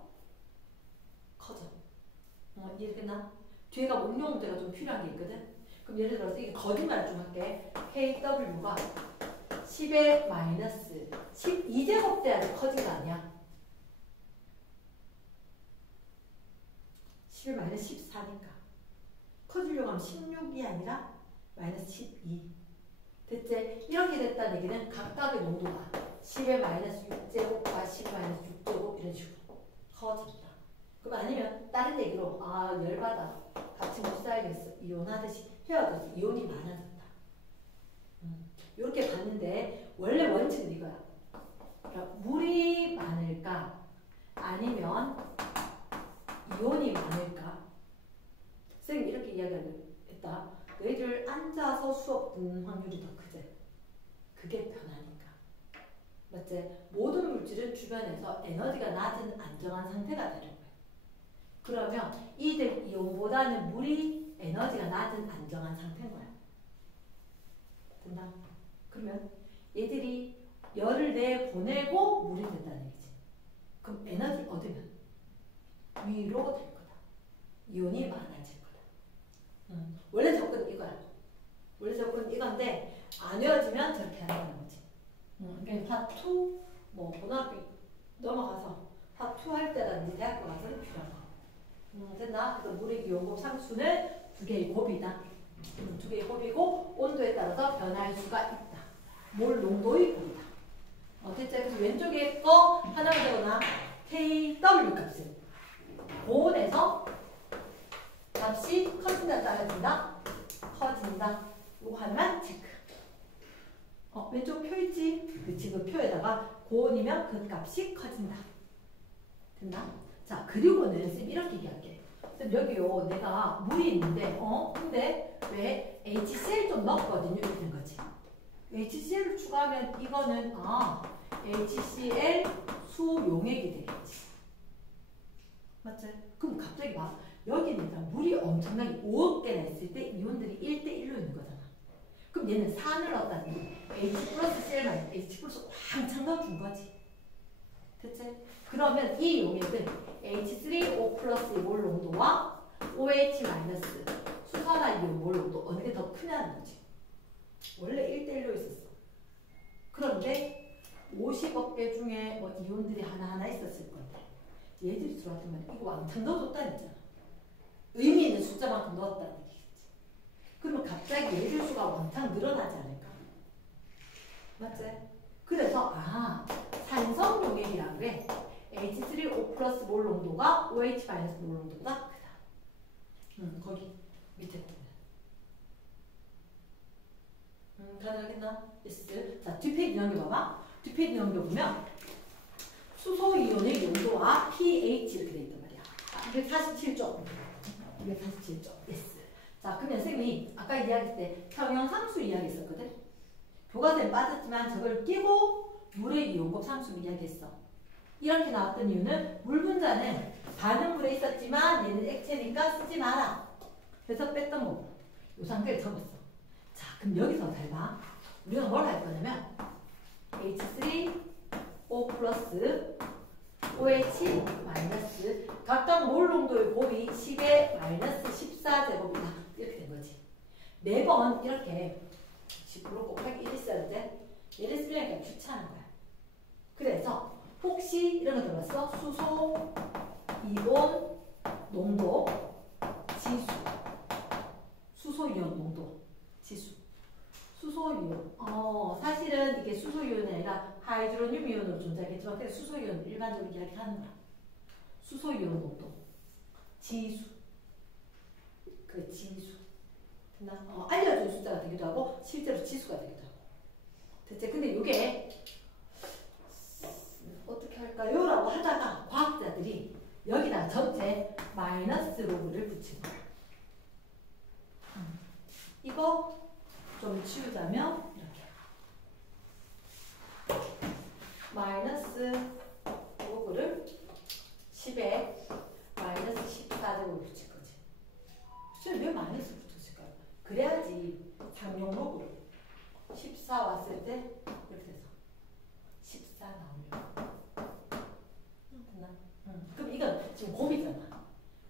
이해됐나? 뒤에가 응용문제가 좀 필요한 게 있거든. 그럼 예를 들어서 이게 거짓말을 좀 할게. KW가 10의 마이너스 12제곱 돼야지 커진 거 아니야? 10의 마이너스 14니까 커지려고 하면 16이 아니라 마이너스 12. 됐지? 이렇게 됐다는 얘기는 각각의 농도가 10의 마이너스 6제곱과 10의 마이너스 6제곱 이런 식으로 커진다. 그럼 아니면 다른 얘기로 열받아. 같이 못 살겠어. 이혼하듯이 헤어져서 이혼이 많아졌다. 이렇게 봤는데 원래 원칙은 이거야. 그러니까 물이 많을까 아니면 이온이 많을까? 선생님이 이렇게 이야기했다. 너희들 앉아서 수업 듣는 확률이 더 크지. 그게 변하니까. 맞지? 모든 물질은 주변에서 에너지가 낮은 안정한 상태가 되는 거야. 그러면 이들 이온보다는 물이 에너지가 낮은 안정한 상태인 거야. 된다? 그러면 얘들이 열을 내보내고 물이 된다는 얘기지. 그럼 에너지를 얻으면 위로 될 거다. 이온이 많아질 거다. 원래 조건은 이거야. 원래 조건은 이건데 안 외워지면 저렇게 하는 거지. 그러니까 파2 고등학교 넘어가서 파2 할 때라든지 대학교 가서는 필요한 거. 됐나? 그래서 물의 이온곱 상수는 두 개의 곱이다. 두 개의 곱이고 온도에 따라서 변할 수가 있다. 몰 농도의 곱이다. 됐죠? 그래서 왼쪽에 거 하나만 적어놔. KW 값을 고온에서 값이 커진다 떨어진다? 커진다. 이거 하나만 체크. 왼쪽 표 있지? 그치, 그 표에다가 고온이면 그 값이 커진다. 됐나? 자, 그리고는 쌤 이렇게 얘기할게. 쌤 여기요 내가 물이 있는데 근데 왜 HCl 좀 넣었거든요. 이렇게 된 거지. HCl을 추가하면 이거는 HCl 수용액이 되겠지. 맞지? 그럼 갑자기 막 여기는 물이 엄청나게 5억 개나 있을 때 이온들이 1대1로 있는 거잖아. 그럼 얘는 산을 넣었다니 H 플러스 Cl H 플러스 왕창 넣어준 거지. 됐지? 그러면 이 용액은 H3O 플러스의 몰 농도와 OH 마이너스 수산화이온 몰 농도 어느 게 더 크냐는 거지. 원래 1대1로 있었어. 그런데 50억 개 중에 이온들이 하나하나 있었을 건데 얘들이 들어왔더만 이거 왕창 넣어줬다는 얘기잖아. 의미 있는 숫자만큼 넣었다는 얘기겠지. 그러면 갑자기 얘들 수가 왕창 늘어나지 않을까? 맞지? 그래서 산성 용액이라고 해. H3O 플러스 몰 농도가 OH 마이너스 몰 농도보다 크다. 거기 밑에 보면. 가능하겠나? yes. 자, 뒷페이지 넘겨봐봐. 뒷페이지 넘겨보면 수소 이온의 용도와 pH 이렇게 돼 있단 말이야. 247조. 247조. yes. 자, 그러면 선생님이 아까 이야기했을 때 평형상수 이야기했었거든. 교과서에 빠졌지만 저걸 끼고 물의 이온곱 상수를 이야기했어. 이렇게 나왔던 이유는 물 분자는 반응물에 있었지만 얘는 액체니까 쓰지 마라. 그래서 뺐던 거고 이 상태를 적었어. 자, 그럼 여기서 잘 봐. 우리가 뭘 할 거냐면 H3O 플러스 OH 마이너스 각각 몰 농도의 곱이 10의 마이너스 14제곱이다. 이렇게 된 거지. 매번 이렇게 10% 곱하기 1 있어야 돼. 얘를 쓰려니까 귀찮은 거야. 그래서 혹시 이런 거 들어봤어? 수소, 이온, 농도, 지수. 수소이온 농도, 지수. 수소이온. 사실은 이게 수소이온이 아니라 하이드로늄 이온으로 존재하겠지만 그냥 수소이온 일반적으로 이야기하는 거야. 수소이온 농도, 지수. 그 지수. 됐나? 알려준 숫자가 되기도 하고 실제로 지수가 되기도 하고. 됐지? 근데 이게 어떻게 할까요? 라고 하다가 과학자들이 여기다 전체 마이너스 로그를 붙인 거야. 이거 좀 치우자면 이렇게 마이너스 로그를 10에 마이너스 14제곱 붙일 거지. 지금 왜 마이너스 붙였을까요? 그래야지 상용 로그로 14 왔을 때 이렇게 돼서 14 나오려고. 됐나? 그럼 이건 지금 곱이잖아.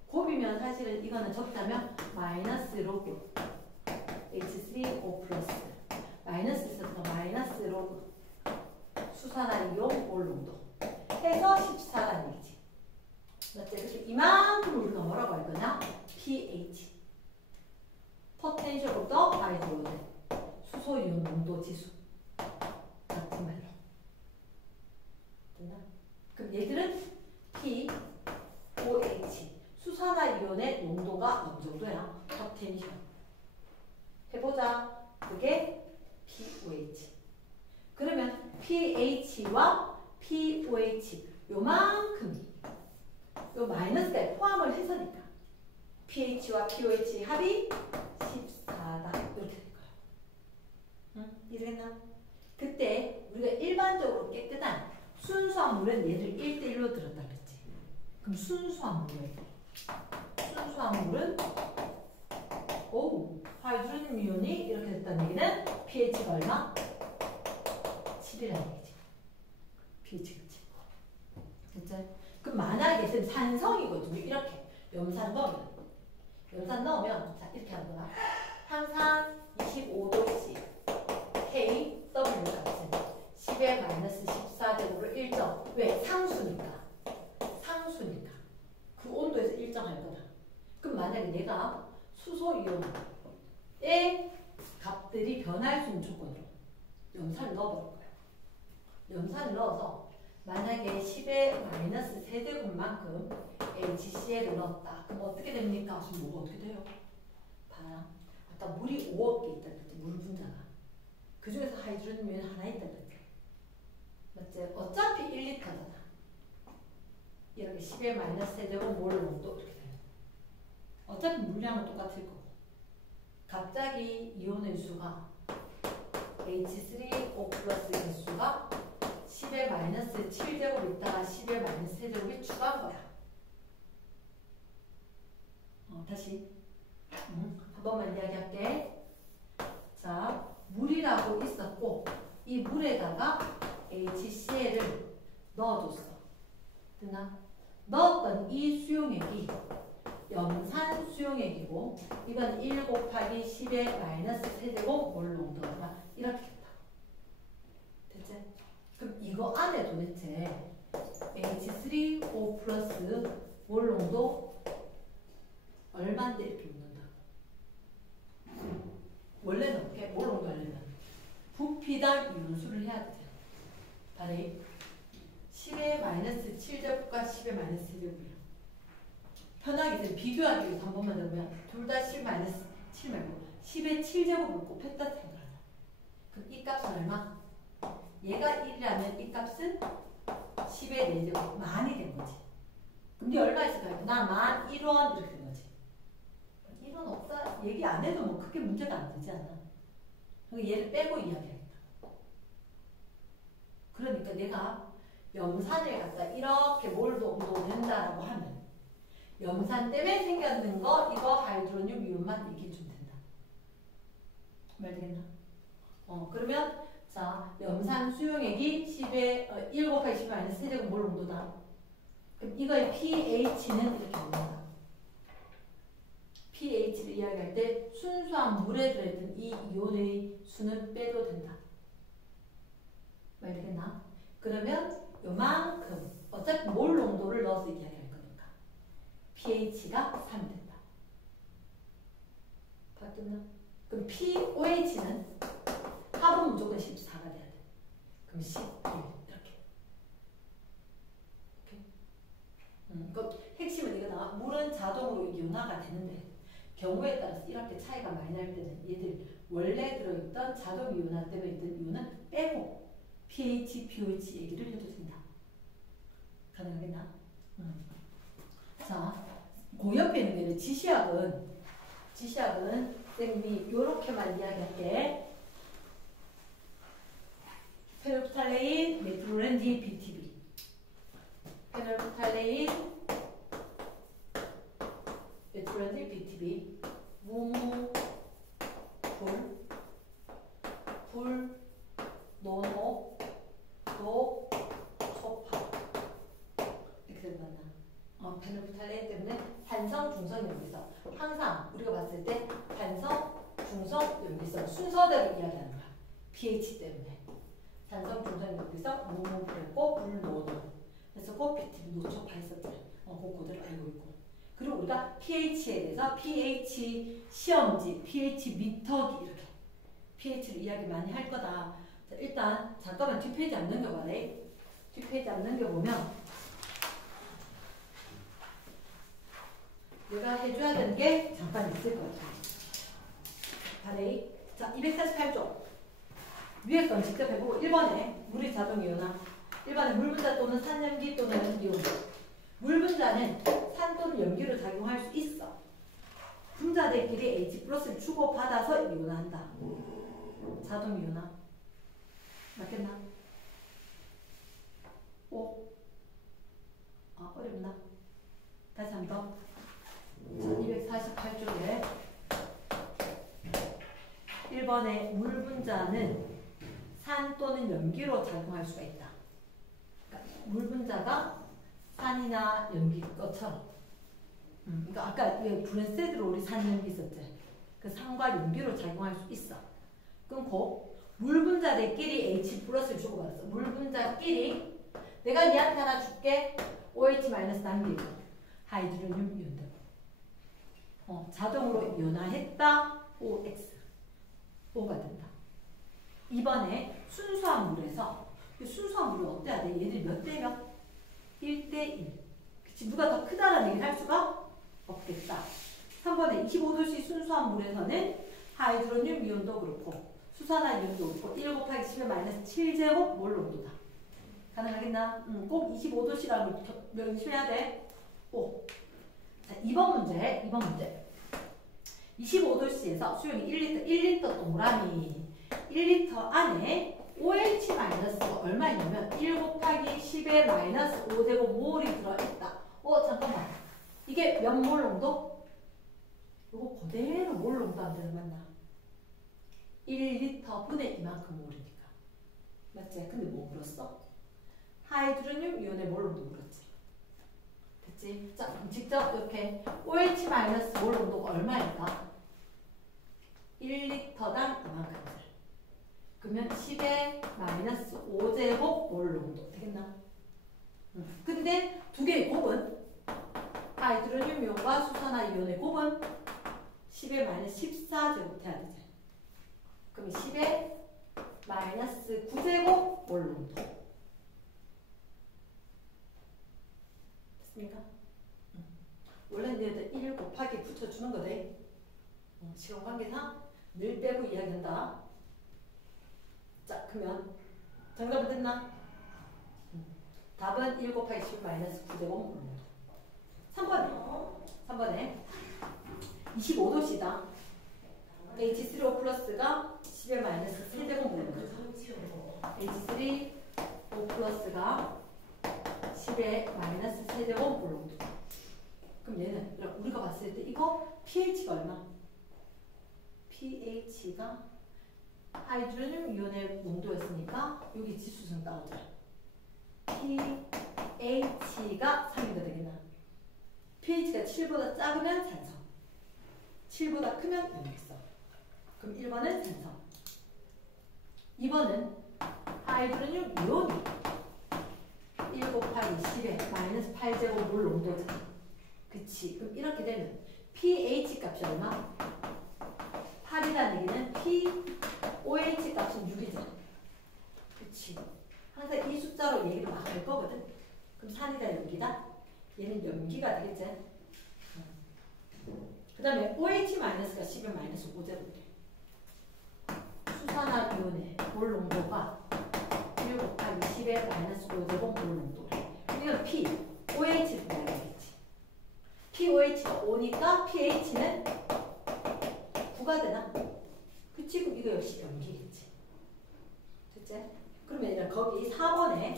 곱이면 사실은 이거는 적자면 마이너스 로그 H3O 플러스 마이너스 있어서 마이너스 로그 수산화 이온 몰 농도 해서 14라는 얘기지. 맞지? 그래서 이만큼 우리가 뭐라고 할 거냐? pH 포텐셜부터 하이드로젠 수소 이온 농도 지수 같은 말로. 됐나? 그럼 얘들은 P, OH 수산화 이온의 농도가 어느 정도야? 포텐셜. 해보자. 그게 POH. 그러면 pH와 POH 요만큼 요 마이너스에 포함을 해서니까 pH와 POH 합이 14다. 이렇게 될 거야. 응? 이해됐나? 그때 우리가 일반적으로 깨끗한 순수한 물은 얘를 1대1로 들었다 그랬지. 그럼 순수한 물은 하이드로늄 이온이 이렇게 됐다는 얘기는 pH가 얼마? 7이라는 얘기지. pH가 7. 됐지? 그럼 만약에 지금 산성이거든요. 이렇게 염산 넣으면 자 이렇게 하는 거야. 항상 25도씨 K W 값은 10의 마이너스 14제곱을 일정. 왜? 상수니까. 그 온도에서 일정할 거다. 그럼 만약에 내가 수소이온의 값들이 변할 수 있는 조건으로 염산을 넣어버릴 거야. 염산을 넣어서 만약에 10의 마이너스 세제곱만큼 HCl을 넣었다. 그럼 어떻게 됩니까? 지금 뭐가 어떻게 돼요? 봐라. 아까 물이 5억 개 있다고 했지. 물 분자가. 그 중에서 하이드로늄이 하나 있다고 했지. 맞지? 어차피 1리터잖아. 이렇게 10의 마이너스 세제곱 몰 농도 이렇게 돼요. 어차피 물량은 똑같을 거고. 갑자기 이온의 수가 H3O 플러스 개수가 10의 마이너스 7제곱 있다가 10의 마이너스 세제곱이 추가한 거야. 다시 한 번만 이야기할게. 자, 물이라고 있었고 이 물에다가 HCl을 넣어줬어. 됐나? 넣었던 이 수용액이 염산 수용액이고 이건 1 곱하기 10의 마이너스 세제곱 몰 농도가 이렇게 됐다. 됐지? 그럼 이거 안에 도대체 H3O 플러스 몰 농도 얼마인데 이렇게 묻는다고. 원래는 어떻게 몰 농도 하려면 부피당 이온수를 해야 되잖아. 바로 10의 마이너스 7제곱과 10의 마이너스 세제곱이야. 편하게 이제 비교하기 위해서 한 번만 해보면 둘 다 10 마이너스 7 말고 10의 7제곱을 곱했다 생각하자. 그럼 이 값은 얼마? 얘가 1이라면 이 값은 10의 4제곱 만이 된 거지. 그럼 네 얼마 있을까요? 나 11,000원 이렇게 된 거지. 1원 없다 얘기 안 해도 뭐 크게 문제가 안 되지 않아? 그러니까 얘를 빼고 이야기하겠다. 그러니까 내가 염산을 갖다 이렇게 몰 농도 된다라고 하면 염산 때문에 생겼는 거 이거 하이드로늄 이온만 얘기해 주면 된다. 말 되겠나? 그러면 자 염산 수용액이 10의 1 곱하기 10 마이너스 세제곱 몰 농도다. 그럼 이거의 pH는 이렇게 됩니다. pH를 이야기할 때 순수한 물에 들어있던 이 이온의 수는 빼도 된다. 말 되겠나? 그러면 요만큼 어차피 몰 농도를 넣어서 이야기할 거니까 pH가 3이 된다. 바뀌었나? 그럼 pOH는 합은 무조건 14가 돼야 돼. 그럼 11 이렇게. 오케이? 그 핵심은 이거다. 물은 자동으로 이온화가 되는데 경우에 따라서 이렇게 차이가 많이 날 때는 얘들 원래 들어있던 자동 이온화 때문에 있던 이온은 빼고 pH, pOH 얘기를 해도 된다. 가능하겠나? 자, 그 옆에 있는 게 지시약은 쌤이 요렇게만 이야기할게. 페놀프탈레인, 메트로렌지, BTB. 페놀프탈레인, 메트로렌지, BTB. 무무, 불, 노노, 독, 초파. 이렇게 된다. 페놀프탈레인 때문에 산성, 중성, 염기성. 항상 우리가 봤을 때 산성, 중성, 염기성 순서대로 이야기하는 거야. pH 때문에. 산성, 중성, 염기성, 무무불고, 불, 노노. 그래서 그 BTB 노초파 했었죠. 그 그대로 알고 있고. 그리고 우리가 pH에 대해서 pH 시험지, pH 미터기 이렇게 pH를 이야기 많이 할 거다. 자, 일단 잠깐만 뒷페이지 안 넘겨봐래. 뒷페이지 안 넘겨보면 내가 해줘야 되는 게 잠깐 있을 것 같아. 바레이. 자, 248조. 위에 건 직접 해보고 1번에 물의 자동 이온화. 1번에 물 분자 또는 산염기 또는 이온. 물 분자는 산 또는 염기로 작용할 수 있어. 분자들끼리 H 플러스를 주고받아서 이온화한다. 자동 이온화. 맞겠나? 오. 어렵나? 다시 한 번. 자, 248쪽에 1번의 물 분자는 산 또는 염기로 작용할 수가 있다. 그러니까 물 분자가 산이나 염기 것처럼. 그러니까 아까 브랜세드로 우리 산 염기 있었지. 그 산과 염기로 작용할 수 있어. 끊고 물 분자들끼리 H 플러스를 주고받았어. 물 분자끼리 내가 얘한테 하나 줄게. OH 마이너스 남기고 하이드로늄 이온 되고. 자동으로 이온화했다. OX. O가 된다. 이번에 순수한 물에서 순수한 물이 어때야 돼? 얘들 몇 대 몇? 1대1. 그치? 누가 더 크다라는 얘기를 할 수가 없겠다. 3번에 25도씨 순수한 물에서는 하이드로늄 이온도 그렇고 수산화 이온도 그렇고 1 곱하기 10의 마이너스 7제곱 몰 농도다. 가능하겠나? 꼭 25도씨라는 걸 명심해야 돼. 오. 자, 2번 문제. 25도씨에서 수용이 1리터 동그라미 1리터 안에 OH-가 얼마냐면 1 곱하기 10의 마이너스 5제곱 몰이 들어있다. 잠깐만. 이게 몇 몰 농도? 이거 그대로 몰 농도 안 되는 맞나? 1리터 분의 이만큼 몰이니까. 맞지? 근데 뭐 물었어? 하이드로늄 이온의 몰 농도 물었지. 됐지? 자, 직접 이렇게 OH- 몰 농도가 얼마일까? 1리터당 이만큼. 그러면 10의 마이너스 5제곱 몰 농도 되겠나? 근데 두 개의 곱은 하이드로늄 이온과 수산화 이온의 곱은 10의 마이너스 14제곱 해야 되지. 그럼 10의 마이너스 9제곱 몰 농도. 됐습니까? 원래 얘들 1 곱하기 붙여주는 거대. 시간 관계상 늘 빼고 이야기한다. 자, 그러면 정답은 됐나? 답은 1 곱하기 10 마이너스 9제곱 몰 농도. 3번에 25도씨다. H3O 플러스가 10의 마이너스 3제곱 몰 농도. H3O 플러스가 10의 마이너스 3제곱 몰 농도. 그럼 얘는 우리가 봤을 때 이거 pH가 얼마? pH가 하이드로늄 이온의 농도였으니까 여기 지수성 따오자. pH가 3이가 되겠나? pH가 7보다 작으면 산성, 7보다 크면 염기성. 그럼 1번은 산성, 2번은 하이드로늄 이온이 1 곱하기 10에 마이너스 8제곱 물 농도잖아. 그치? 그럼 이렇게 되면 pH 값이 얼마? 8이라는 얘기는 pOH 값은 6이잖아. 그치? 항상 이 숫자로 얘기를 막 할 거거든. 그럼 산이다 염기다? 얘는 염기가 되겠지? 그 다음에 OH-가 10에 마이너스 5제곱이래. 수산화이온의 몰 농도가 1 곱하기 10에 마이너스 5제곱 몰 농도래. 이건 P, OH를 내야겠지. pOH가 5니까 pH는 9가 되나? 그치? 그럼 이거 역시 염기겠지. 됐지? 그러면 거기 4번에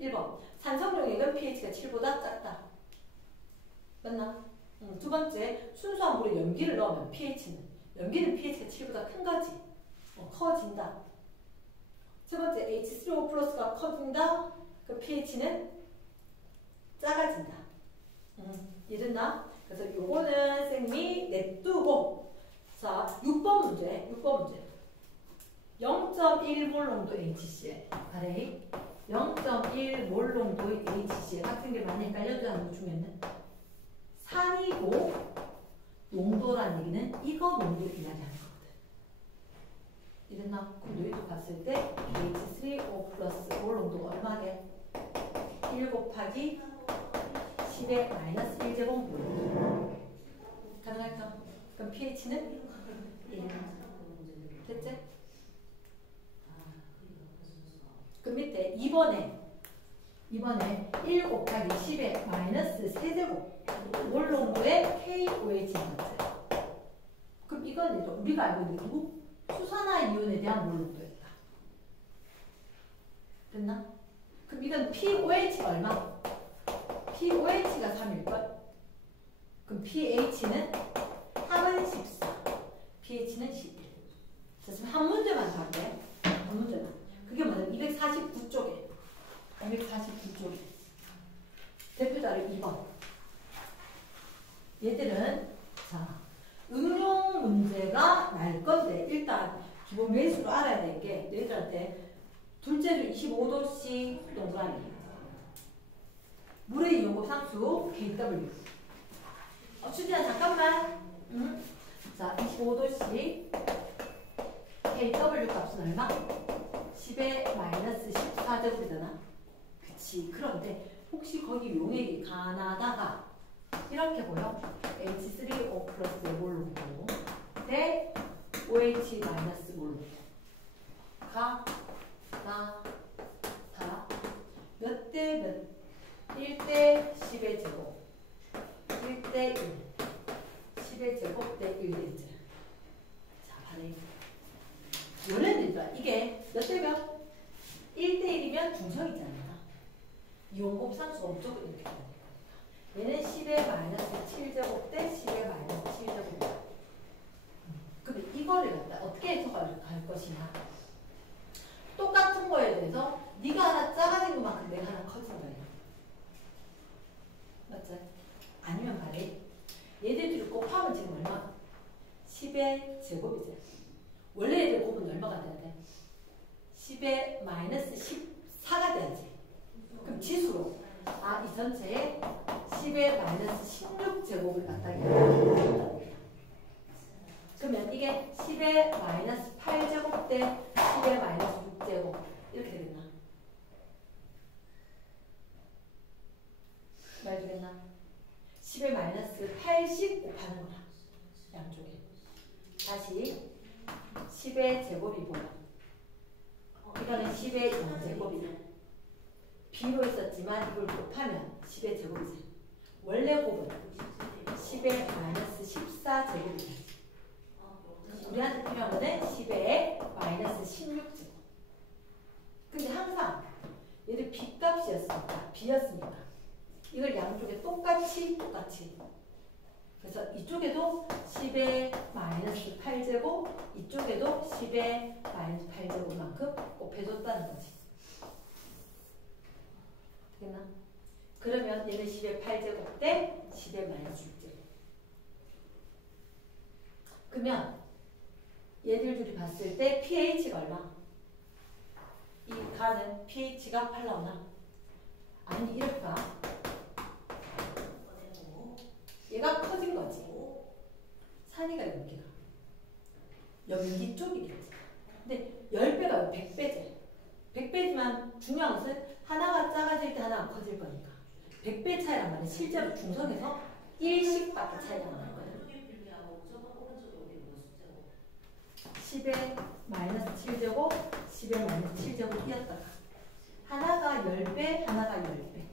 1번 산성용액은 pH가 7보다 작다. 맞나? 두 번째 순수한 물에 염기를 넣으면 염기는 pH가 7보다 큰 거지. 커진다. 세 번째 H3O 플러스가 커진다. 그 pH는 작아진다. 이해됐나? 그래서 요거는 쌤이 냅두고 자 6번 문제 0.1몰 농도 HCl 아래 0.1몰 농도의 HCl 학생들 많이 헷갈려주지 않는 것 중에는 산이고 농도라는 얘기는 이거 농도를 이야기하는 거거든. 이랬나? 그럼 너희도 봤을 때 H3O 플러스 몰 농도가 얼마게? 1 곱하기 10의 마이너스 1제곱 몰. 가능할까? 그럼 pH는 1. 됐지? 그 밑에 2번에 1 곱하기 10의 마이너스 3제곱 몰 농도의 KOH 나왔지. 그럼 이건 우리가 알고 있는 누구? 수산화이온에 대한 몰 농도였다. 됐나? 그럼 이건 pOH가 얼마? pOH가 3일걸? 그럼 pH는 3은 14, pH는 11. 자, 지금 한 문제만 할게. 한 문제만. 그게 뭐냐? 249쪽에. 대표자료 2번. 얘들은 자 응용 문제가 날 건데 일단 기본 매수로 알아야 될 게 너희들한테 둘째로 25도씨 동그라미 물의 이용급 상수 KW. 수진아 잠깐만. 자 25도씨 KW 값은 얼마? 10의 마이너스 14제곱이잖아. 그치. 그런데 혹시 거기 용액이 가나다가 이렇게 보여? H3O 플러스 몰 농도 대 OH 마이너스 몰 농도 가, 나, 다 몇 대 몇? 1대 10의 제곱 1대 1 10의 제곱 대 1대 1. 자, 바로 원래는 이게 몇 대 몇? 1대 1이면 중성이잖아. 이용곱상수가 무조건 이렇게 되는 거니까. 얘는 10의 마이너스 7제곱 대 10의 마이너스 7제곱이다. 그럼 이거를 갖다 어떻게 해석할 것이냐. 똑같은 거에 대해서 네가 하나 작아진 것만큼 내가 하나 커진 거예요. 맞죠? 아니면 말해. 얘들끼리 곱하면 지금 얼마? 10의 제곱이죠. 원래 얘들 곱은 얼마가 돼야 돼? 10의 마이너스 14가 돼야지. 그럼 지수로 이 전체에 10의 마이너스 16제곱을 갖다 이용한다. 그러면 이게 10의 마이너스 8제곱 대 10의 마이너스 6제곱 이렇게 되겠나? 말 되겠나? 10의 마이너스 80 곱하는 거야. 양쪽에. 다시 10의 제곱이 뭐야? 이거는 10의 0제곱이야. B로 있었지만 이걸 곱하면 10의 제곱이지. 원래 곱은 10의 마이너스 14제곱이지. 우리한테 필요한 거는 10의 마이너스 16제곱. 근데 항상 얘를 B값이었으니까 B였으니까 이걸 양쪽에 똑같이 그래서 이쪽에도 10의 마이너스 8제곱 이쪽에도 10의 마이너스 8제곱만큼 곱해줬다는 거지. 되겠나? 그러면 얘는 10의 8제곱 대 10의 마이너스 6제곱. 그러면 얘들 둘이 봤을 때 pH가 얼마? 이 가는 pH가 8 나오나? 아니 이렇게 봐. 얘가 커진 거지. 산이가 여기가. 여기 쪽이겠지. 근데 10배가 100배지. 100배지만 중요한 것은 하나가 작아질 때 하나가 커질 거니까. 100배 차이란 말은 실제로 중성에서 1씩밖에 차이가 안 나거든. 10의 마이너스 7제곱, 10의 마이너스 7제곱이었다가 하나가 10배, 하나가 10배.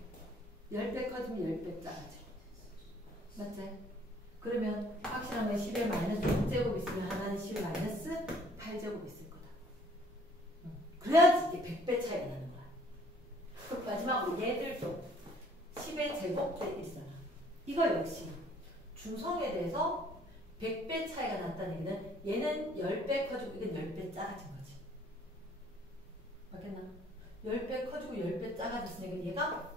10배 커지면 10배 작아져. 맞지? 그러면 확실한 건 10의 마이너스 6제곱 있으면 하나는 10의 마이너스 8제곱 있을 거다. 그래야지 이게 100배 차이가 나는 거야. 그럼 마지막으로 얘들도 10의 제곱대 1이잖아. 이거 역시 중성에 대해서 100배 차이가 났다는 얘기는 얘는 10배 커지고 이건 10배 작아진 거지. 맞겠나? 10배 커지고 10배 작아졌으니까 얘가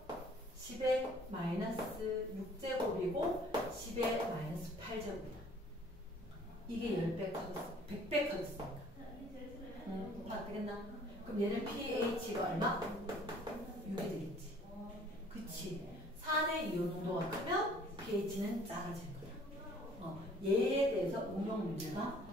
10의 마이너스 6제곱이고 10의 마이너스 8제곱이다. 이게 10배 커졌어. 100배 커졌으니까. 되겠나? 그럼 얘는 pH가 얼마? 6이 되겠지. 그치. 산의 이온 농도가 크면 pH는 작아질 거야. 얘에 대해서 응용 문제가